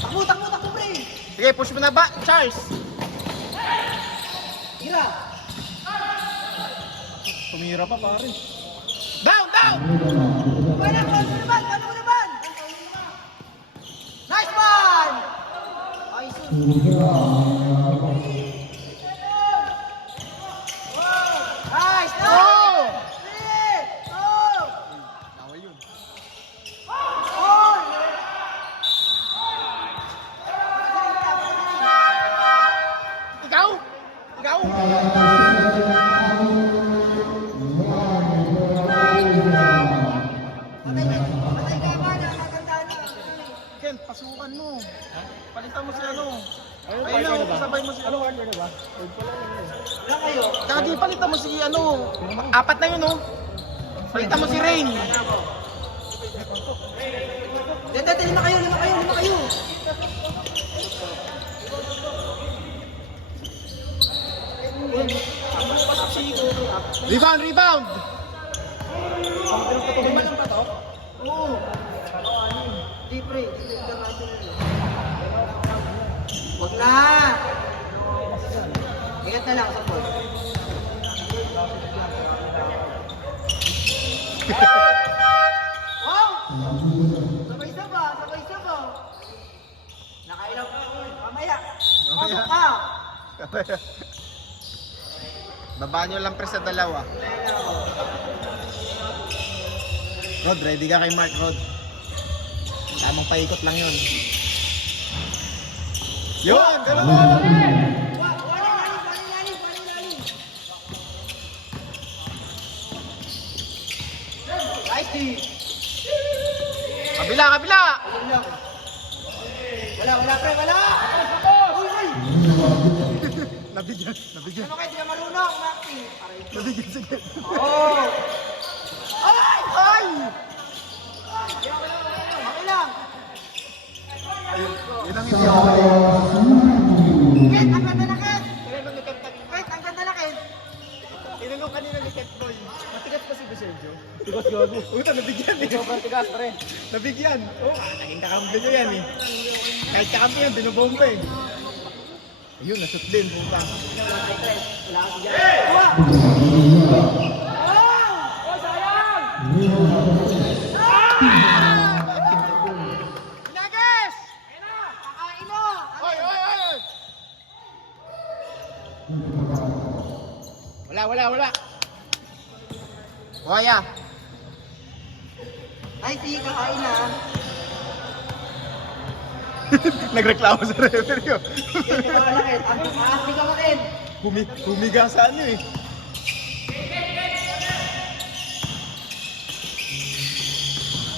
Takbo, takbo, takbo, pre! Sige, push mo na ba, Charles? Tira! Tumira pa, pare. Down, down! Paano mo naman? Paano mo naman? Nice one! Ay, sus. Nice! Oh! Oh! Tawal yun. Oh! Ikaw! Ikaw! Ken, pasukan mo. Palitan mo si ano. Ayun, Ayun partner na na, ba? kasabay mo si Ano partner na ba? Third pa lang yun. Wala kayo. Kagi, palitan mo si ano. Apat na yun, oh. Palitan mo si Rain. Dede, lima kayo. Rebound, rebound. Lima lang ba to? Oo. Di pre, wag na. Ingat na lang sa ball. Wow! Sabay-saba. Nakailaw ka. Mamaya. Pasok ka. Babaan nyo lang pre sa dalawa. Rod, ready ka kay Mark, Rod. Tamang paikot lang yun. Yun! Ganun mo! Nice D. Kabila, kabila! Wala pre, wala. Uy. Nabigyan. Ano kayo, di ka marunong, Maki. Nabigyan, sige. Oh. Ay! Okay lang. Yun ang hindi ako. Ket, ang ganda na Ket. Ket, ang ganda na Ket. Tinanong kanina ni Ket Boy. Matigas pa si Vicencio. Tigas gago. Puta, nabigyan eh. Sobrang tigas pre. Nabigyan. Oh, naging kakampi nyo yan eh. Kahit kakampi yan, binubomba eh. Ayun, nashoot din. Puta. Pinagas! Kakain mo. Oy, oy, oy! Wala. Waya. Ay, di, kakain na. Nagreklamo sa referee. Ket, wala Ket. Maakti ka mo Ket. Humiga sa ano eh.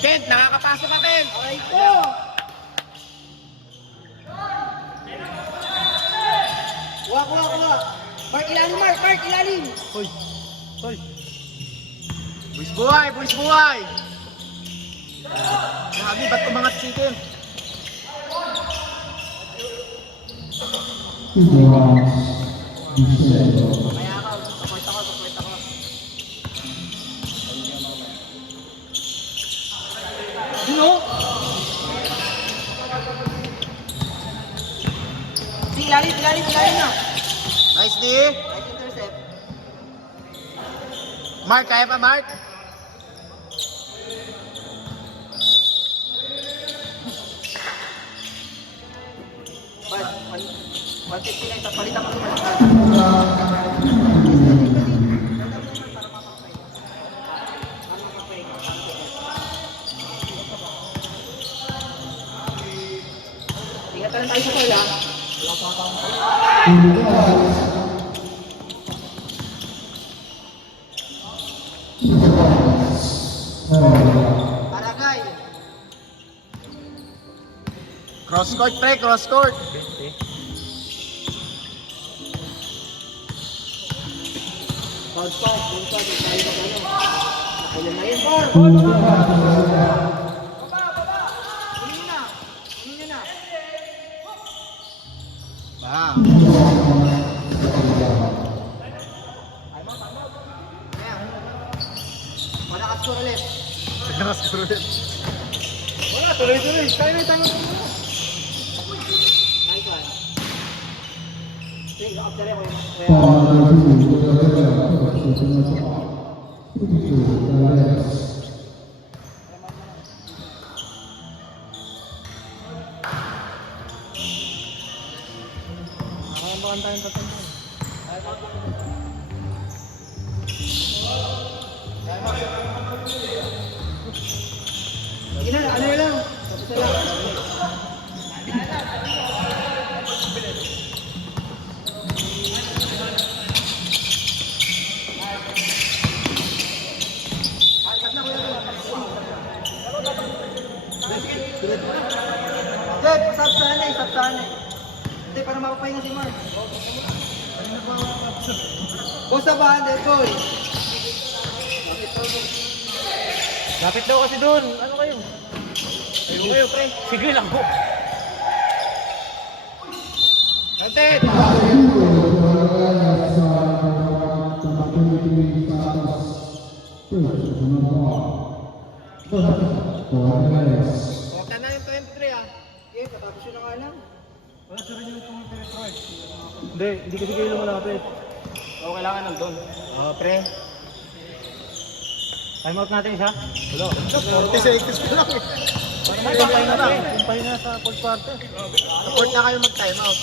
Kent, nakakapasok ka, Kent! Aray ko. Kuha. Mark, ilalim. Hoy. Buwis buhay! Grabe, ba't umangat si Kent? Kaya ako, support ako. Sino? Si ilalim na. Nice D! Nice intercept. Mark, kaya pa, Mark? But, 159, tapos palitan mo naman. Ingat lang tayo sa bola. Barangay. Cross court, pre, cross court. Foul spot. Tayo na kayo. Nakulang na yun, Bor. Kunin nyo na. Bang. Ayan. Wala ka score ulit. Cross court. Wala, tuloy-tuloy. Tayo. Nice one. Sige, after ako yun. Nakakabakan tayong tatang. Sige na, ano lang. Tapos na lang. lang. Hindi, para mapapahinga si Mark. Boss na ba? Hindi, boy. Lapit daw kasi doon. Ano kayo? Ayun kayo, pre. Sige lang po. Content! Huwag na yung 23 ah. Eh, katapos yun na nga lang. Hindi kasi kayo lumalapit. Oo, kailangan nandun. Oo, pre. Time out natin siya. Wala. 40 seconds na lang eh. Ay, kumpay na pre. Kumpay na sa fourth quarter. Support na kayo mag-time out.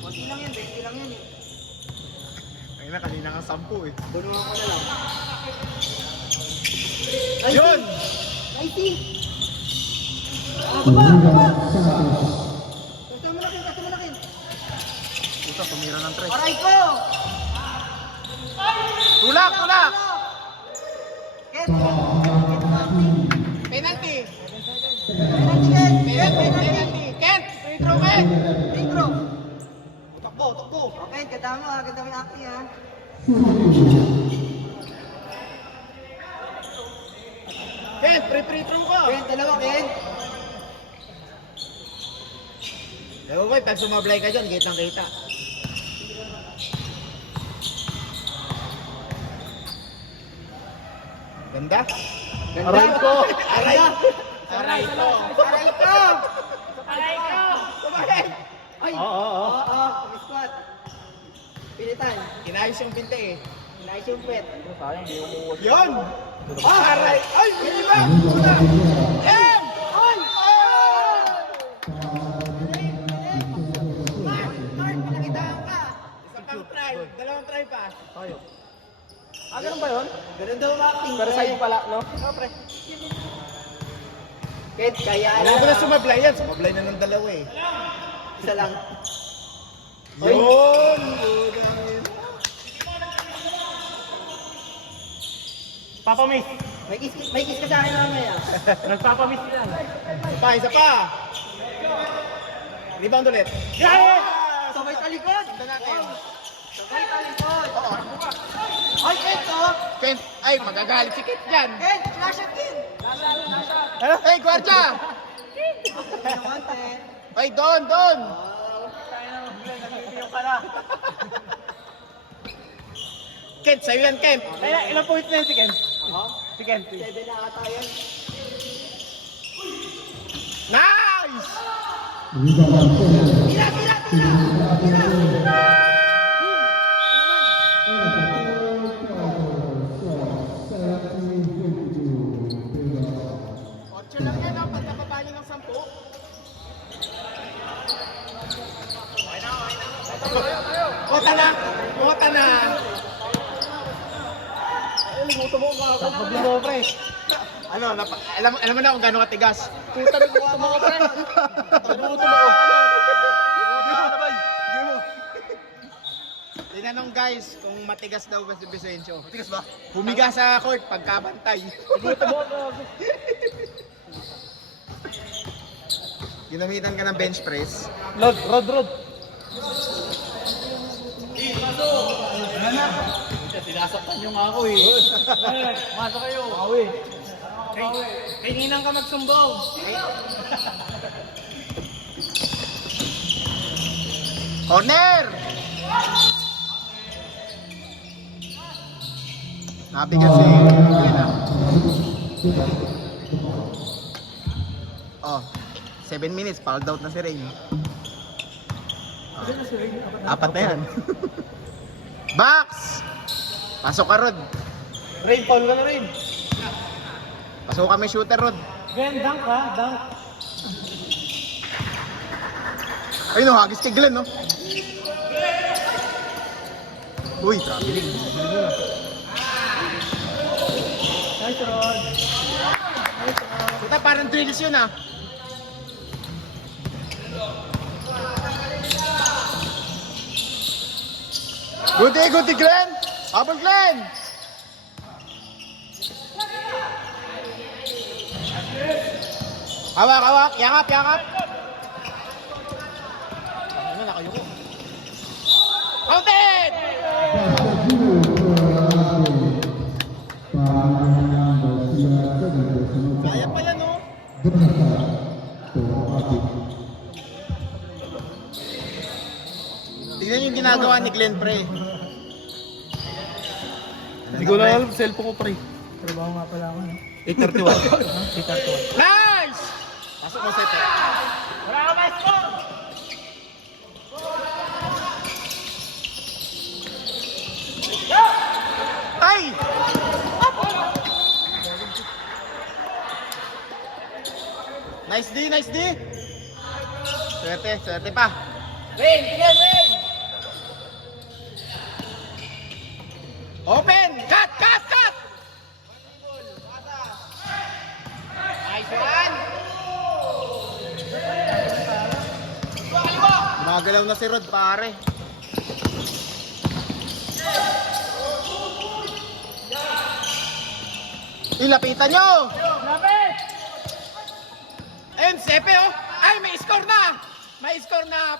Konti lang yan, 20 lang yan eh. Ayun na, kanina nga 10 eh. Bunuhan ko na lang. Yun! 90! Baba! Kasta mo na kin. Puta, tumira ng 3. Aray ko! Tulak! Tulak! Ken! Penalty! Penalty, Ken! Penalty! Kent! Free throw, Kent! Free throw! Takbo, takbo! Okay, ganda mo ha. Ganda mo yung acting ha. Kent, free throw ka! Ken, dalawa, Ken. Ewan ko, pag sumablay ka dyan, kitang kita. Ganda? Ganda. Aray ko! Aray! Aray ko! Aray ko! Aray ko! Sumahin! Ay! Oo. Squat. Pilitan. Inayos yung pinte eh. Nice yung pet. Sayang, hindi umuwas. Yun! Aray! Ay! Hindi ba? Una! Em! Ay! Mark, malakitaan ka. Isang pang try. Dalawang try pa. Tayo. Ganun ba yun? Ganun daw acting. Pero sa'yo pala, no? Ken, kaya Alam ko na sumablay yan. Sumablay na ng dalawa eh. Isa lang. Yun! Papamiss. May kiss ka sa akin mamaya. Nagpapamiss yan. Isa pa! Rebound ulit. Yes! Sabay talikod. Ito natin. Sabay talikod. Oo. Ay, Ken, to. Kent, ay magagalit si Kent dyan. Ken, flash it, Ken. Hey, gwardiya! Naman, Ken. Ay, doon, doon! Kent, sa'yo yan, Kent. Ilang points na yun si Ken? Si Ken. 7 na ata yan. Nice! Tira, tira, tira. Tira. Otso lang yan, oh, pag napapali ng 10. Kota na! Kota na! Pag mo, pre. Ano, alam mo na kung gano'ng katigas. Puta na gutom ako, pre. Gutom ako. Tinanong guys kung matigas daw ba si Vicencio. Matigas ba? Humiga sa court pagkabantay. Ginamitan ka ng bench press. Rod. Sinasaktan yung ako eh. Masa kayo. Awi. Kay Ninang ka magsumbong. Corner! Nabigat si Glenn ah. Oh, 7 minutes, fouled out na si Rain. Apat na yan. Box! Pasok ka, Rod. Rain, foul ka na rin. Pasok kami shooter, Rod. Glenn, dunk ka. Dunk. Ay no, hagis kay Glenn, no? Uy, traveling. Nice, Rod. Puta, parang drills yun ah. Good day, Glenn! Habang Glenn! Hawak, hawak. Yakap, yakap. Ano, nakayuko. Counted! Kaya pa yan, oh. Tignan yung ginagawa ni Glenn, pre. Hindi ko lang alam, cellphone ko pre. Trabaho nga pala ako. 8:31. 8:31. Nice! Pasok mo, Sete. Ay! Nice D, nice D. Swerte, swerte pa. Rain, tigil, Rain! Open! Cut, cut, cut! Nice one! Gumagalaw na si Rod, pare. Ilapitan nyo! Lapit! Ayun, Sepe, oh! Ay, may score na! May score na!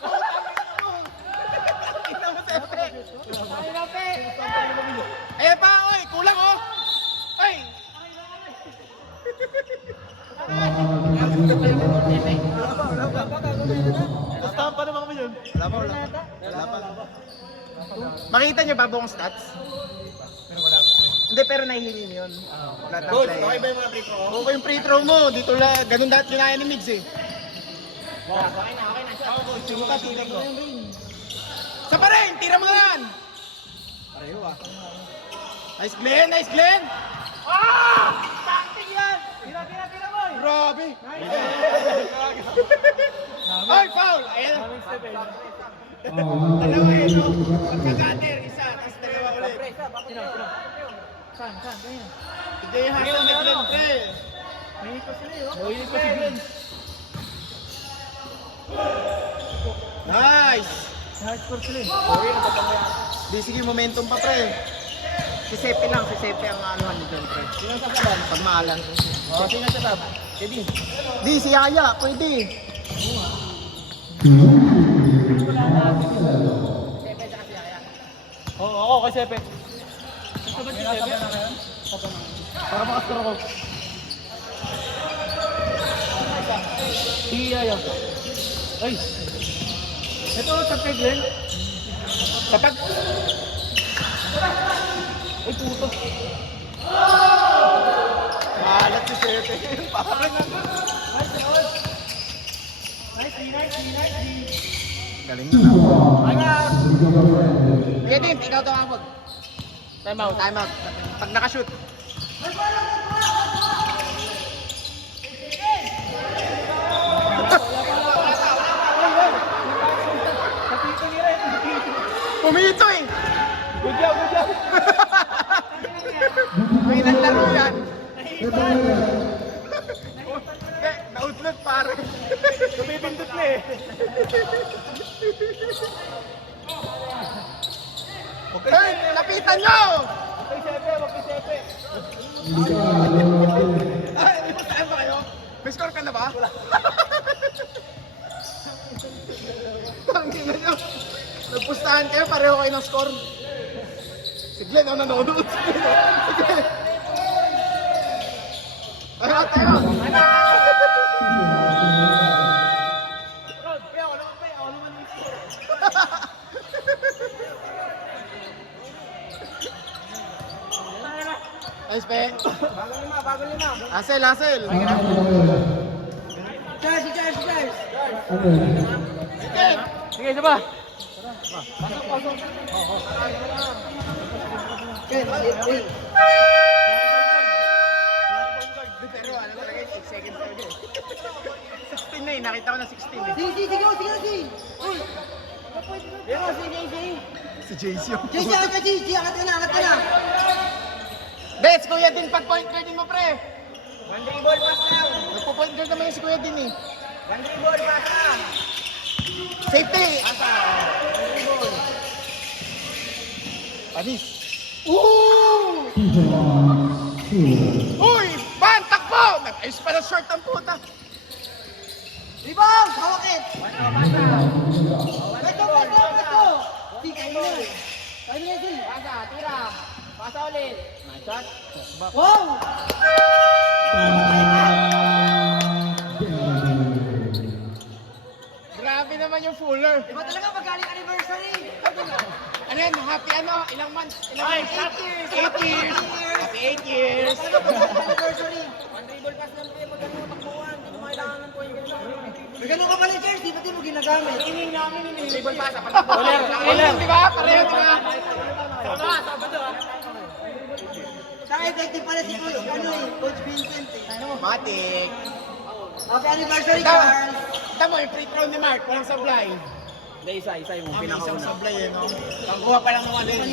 Ina mo, Sepe! Ay, lapit! Ayan pa, oy! Kulang, oh! Oy! Basta pa naman kami yun. Wala pa, wala pa. Wala pa. Makita nyo ba buong stats? Hindi, pero nahihiling yun. Lahat ng play. Okay ba yung mga free throw? Okay yung free throw mo. Dito lang, ganun lahat ginaya ni Migs, eh. Okay na. Sa pa rin! Tira mo na yan! Nice Glenn! Nice Glenn! Taktik yan! Tira mo! Grabe! Ay, foul! Ayan. Dalawa eh, no? Pagka-cutter, isa, tapos dalawa ulit. Saan? Ganyan. Hindi yung hustle ni Glenn, pre. Mahinit pa sila eh. oh. Mahilig pa si Glenn. Nice! Hardcore sila eh. Di, sige, momentum pa, pre. Si Sepe lang, si Sepe ang anuhan ni John, pre. Sino sa saban? Pagmaalan. Sino sa saban? Kevin. Di, si Yaya, pwede. Sepe sa kasi kaya. Oo, ako kay Sepe. Ito ba si Sepe? Para makascore ako. Iya. Ay! Ito, sa kay Glenn. Kapag... Ay, puto. Maalat si Sepe. Parang galing na. Sige din, ikaw ito kapag. Time out. Time out. Pag nakashoot. Pumito eh. Good job, good job. May naglaro yan. Na-outlet pare. Kumipindot na eh. Hey, lapitan nyo! Kay Sepe, wag kay Sepe. Ay, saan ba kayo? May score ka na ba? Wala. Tangina nyo. Nagpustahan kayo, pareho kayo ng score. Si Glenn, ang nanonood. Sige. Tayo, tayo. Ayos, pe. Bago lima. Asel, Asel. Charge! Sige, isa pa. Pero ano talaga, 6 seconds talaga eh. 16 na eh, nakita ko na 16 eh. Sige! Uy! Si JC yung Angat ka na! Bets, Kuya Din, pag point guardin mo, pre. One day ball pass lang! Nagpo-point guard naman yung si Kuya Din eh. One day ball pass lang! Safety! Panis. Uy! Ban! Takbo! Nag-ayos pa na short ang puta. Rebound! Hawakit! Ito! Di, kayo na. Kayo na, Di. Pasa, tira. Pasa ulit. Nice shot. Wow! Grabe naman yung Fuller. Iba talaga magaling anniversary. Ano yan? Happy ano? Ilang months? Ilang months? 8 years. 8 years. Talaga magaling anniversary. One dribble pass lang kayo magano takbuhan. Hindi mo kailangan ng point. May ganun ka pala, Charles. Di ba di mo ginagamit? Dribble pass. Fuller, di ba? Pareho, di ba? Saka effective pala si Coach, Coach Vincent eh. Matik. Happy anniversary, Ikaw, Charles. kita mo, yung free throw ni Mark, walang sablay. Hindi, isa yung May isang pinakauna. sablay eh, no? Pagkuha pa lang ng ano yun.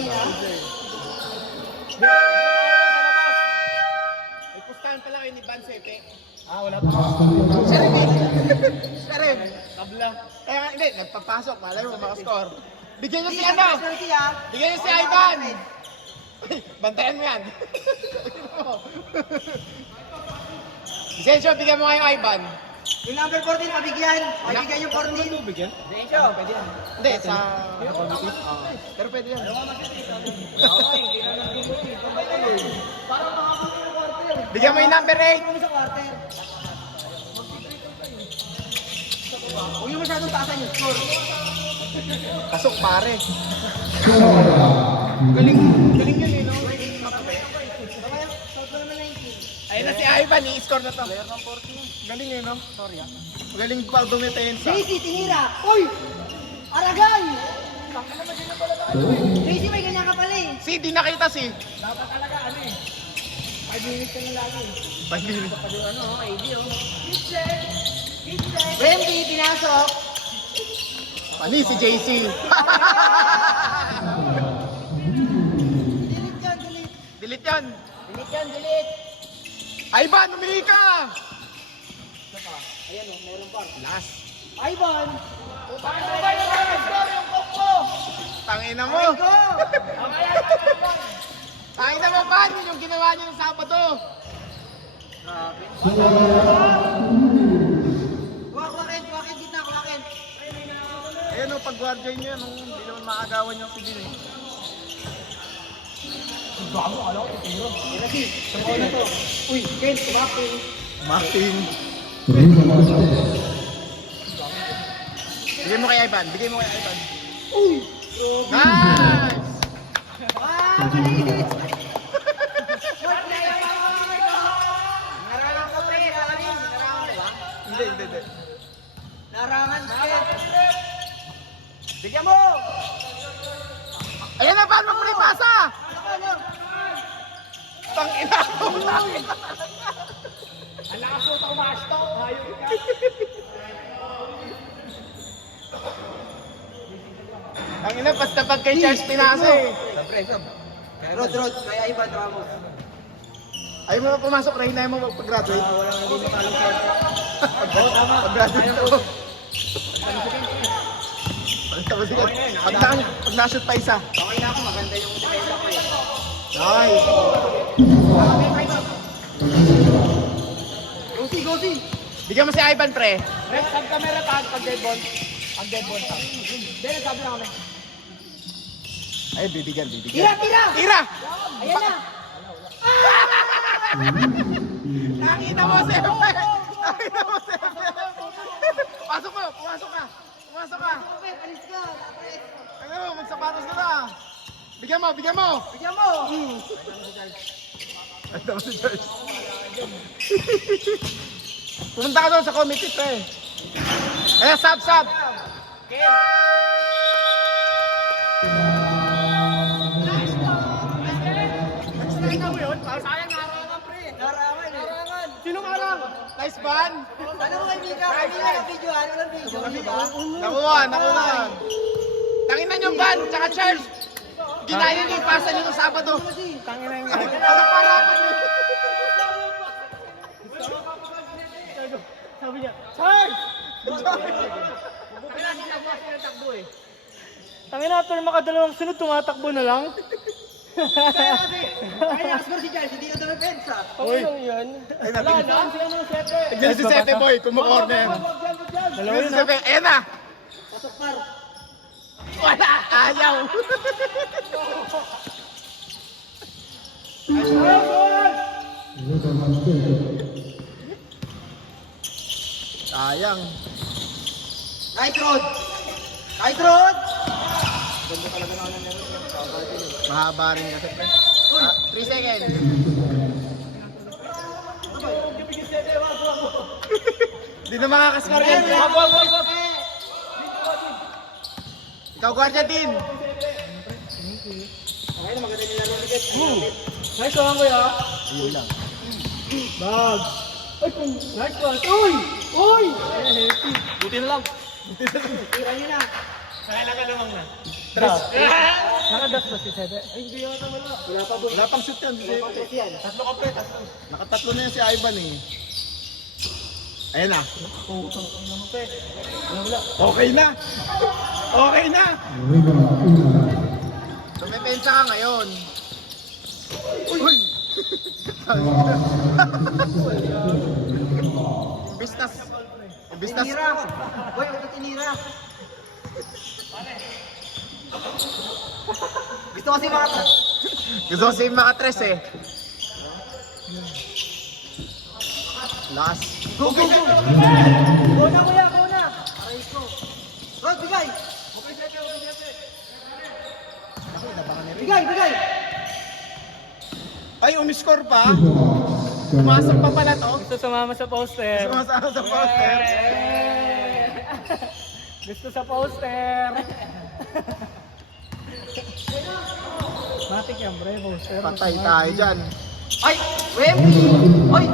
May pustahan pala kayo ni Van Sepe. Wala pa. Siya rin eh. Siya rin. Tabla. Kaya nga, hindi, nagpapasok, malay mo, makascore. Bigyan niyo si ano? Anniversary ah. Bigyan niyo si Ivan. Bantayan mo yan. Vicensio, bigyan mo kayo Ivan. Yung number 14, pabigyan. Pabigyan yung 14. Densyo. Pwede yan. Hindi, sa... Pero pwede yan. Bigyan mo yung number 8. Kung sa quarter. Huwag yung masyadong taasan yung score. Pasok pare. Galing yun eh, no? Mamaya, score ko naman 19. Ayun na si Ivan, i-score na to. Galing yun, no? Sorry ah. Magaling pa dumetensa. Tracy, tinira. Uy! Aragay! Tracy, may ganyan ka pala eh. Si, di nakita si. Dapat talaga ano eh. 5 minutes ka na lagi. Pagbilis. Pag yung ano, AD oh. Wendy, pinasok. Pani si JC. Delete yan, delete. Delete yan. Delete yan, delete. Ivan, umihi ka! Ayan oh, meron pa. Last. Ivan! Bakit mo ba yung score yung cook mo? Tangina mo. Go! Tangina mo, Van. Yun yung ginawa niyo ng Sabado. Kuwakin, gitna, kuwakin. Ayun o, pag-guardian niyo, nung hindi naman maagawan niyo si Dino. Uy, Ken, kuwakin. Martin. Bigay mo kay Ivan. Bigay mo kay Ivan. Uy! Nice! Maliit! Narangan ko pre, narangan. Narangan ko ba? Hindi. Narangan, Ken. Bigyan mo! Ayan na, Van. Wag mo na ipasa! Ano? Tangina ko. Ang lakas mo sa kumasto. Hayop ka. Tangina, basta pag kay Charles pinasa eh. Rod, kaya Ivan Ramos. Ayaw mo na pumasok, Ray. Na mo pag-graduate. Wala nang hindi makalong Ken. Pag-graduate ako. Pag na-shoot pa isa. Okay na ako, maganda yung depensa ko eh. Nice. Gosi! Bigyan mo si Ivan, pre. Next, sub camera tag pag dead ball. Pag dead ball tag. Hindi, nagsabi na kami. Ay, bibigyan. Tira! Tira! Ayan na! Nakita mo, Sepe! Nakita mo, Sepe! Pasok mo! Pumasok ka! Okay, alis ka. Ano mo, magsapatos ka na! Bigyan mo! Bigyan mo! Ito mo si George. Pumunta ka doon sa committee, pre. Ayan, sub! Nakita mo yun? Sayang narangan pre. Narangan! Sino ka lang? Nice ban! Ano mo kaibigan? Kanina na video, walang video. Nakuha. Tanginan yung ban, tsaka Charles. Ginaya niyo yung pasa niyo ng Sabado. Tanginan niyo. Ano para pa niyo? Sabi niya, Charles! Takbo eh. Tangina, after makadalawang sunod, tumatakbo na lang. Kaya asmar si Charles, hindi na depensa. Uy. Ano yun? Ay, Wala natin. na, si ano, Sete. Tignan si Sepe Boy, kumukorner. Dalawa Tignan yun si ha. Sepe, ayan na. Pasok par. Wala, ayaw. Sayang. Night road. Night road. Mahaba rin kasi, pre. 3 seconds. Hindi na makakascore yan. Ikaw, guardia din. Okay na, maganda nila rin ulit. Nice one, kuya. Ayun lang. Bag. Ay, kung nice one. Uy! Uy! Buti na lang. Tira niyo na. Tres. Nakadas ba si Sete? Ay, hindi yata wala. Wala pa boy. Wala pang shoot yan. Wala pang tres yan. Nakatatlo na yan si Ivan eh. Ayan na. Okay na. Okay na. Tumepensa ka ngayon. Uy! Bistas. Bistas. Tinira. Boy, ito tinira. Gusto kasi mga Gusto ko si makatres eh. Last. Go, go, go! Go na kuya, go na! Aray ko. Rod, bigay! Bigay, bigay! Ay, umiscore pa. Pumasok pa pala to. Gusto sumama sa poster. Sumasama sa poster. Gusto sa poster. Matik yan, bre, poster. Patay tayo dyan. Ay! Wemby! Oy!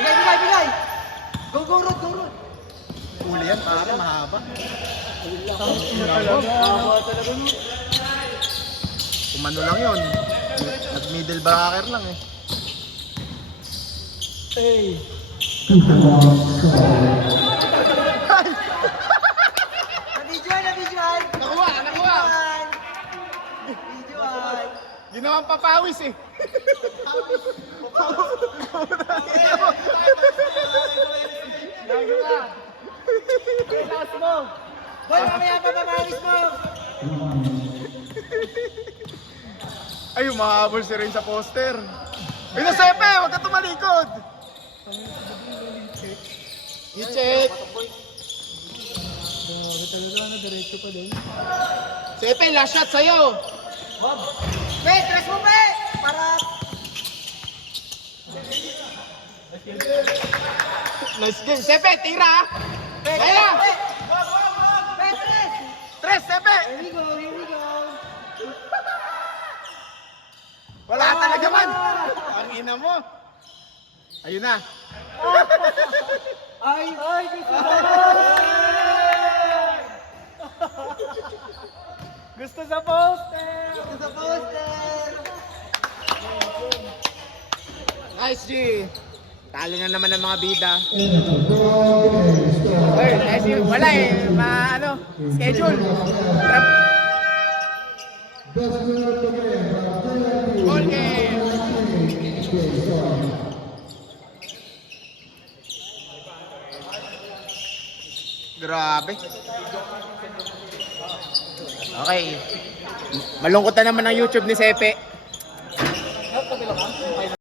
Bigay, bigay, bigay! Go, go, Rod, go, Rod! Uli yan, pare, mahaba. Kumano lang yun. Nag-middle bracker lang eh. Hey. Nabidyoan, nabidyoan! Nakuha, nakuha. Nabidyoan! Ginawang papawis eh. Gago ka. Hey, last mo. Boy, mamaya pa pamaris mo! Ay, umahabol si Rain sa poster. Ay, Sepe, huwag ka tumalikod. I-check. Grabe talaga, ano, diretso pa din. Sepe, last shot sa'yo. Pe, tres mo, pe! Para... Nice game. Sepe, tira. Pe, Kaya. pe! Pe, tres! Tres, Sepe. Here we go, here we go! Wala talaga man. Ang ina mo. Ayun na. Ay! Ay, gusto Gusto sa poster. Ito sa poster! Nice, G. Talo na naman ng mga bida. Oy, kasi wala eh. Schedule. Ball game. Grabe. Okay. Malungkot na naman ang YouTube ni Sepe.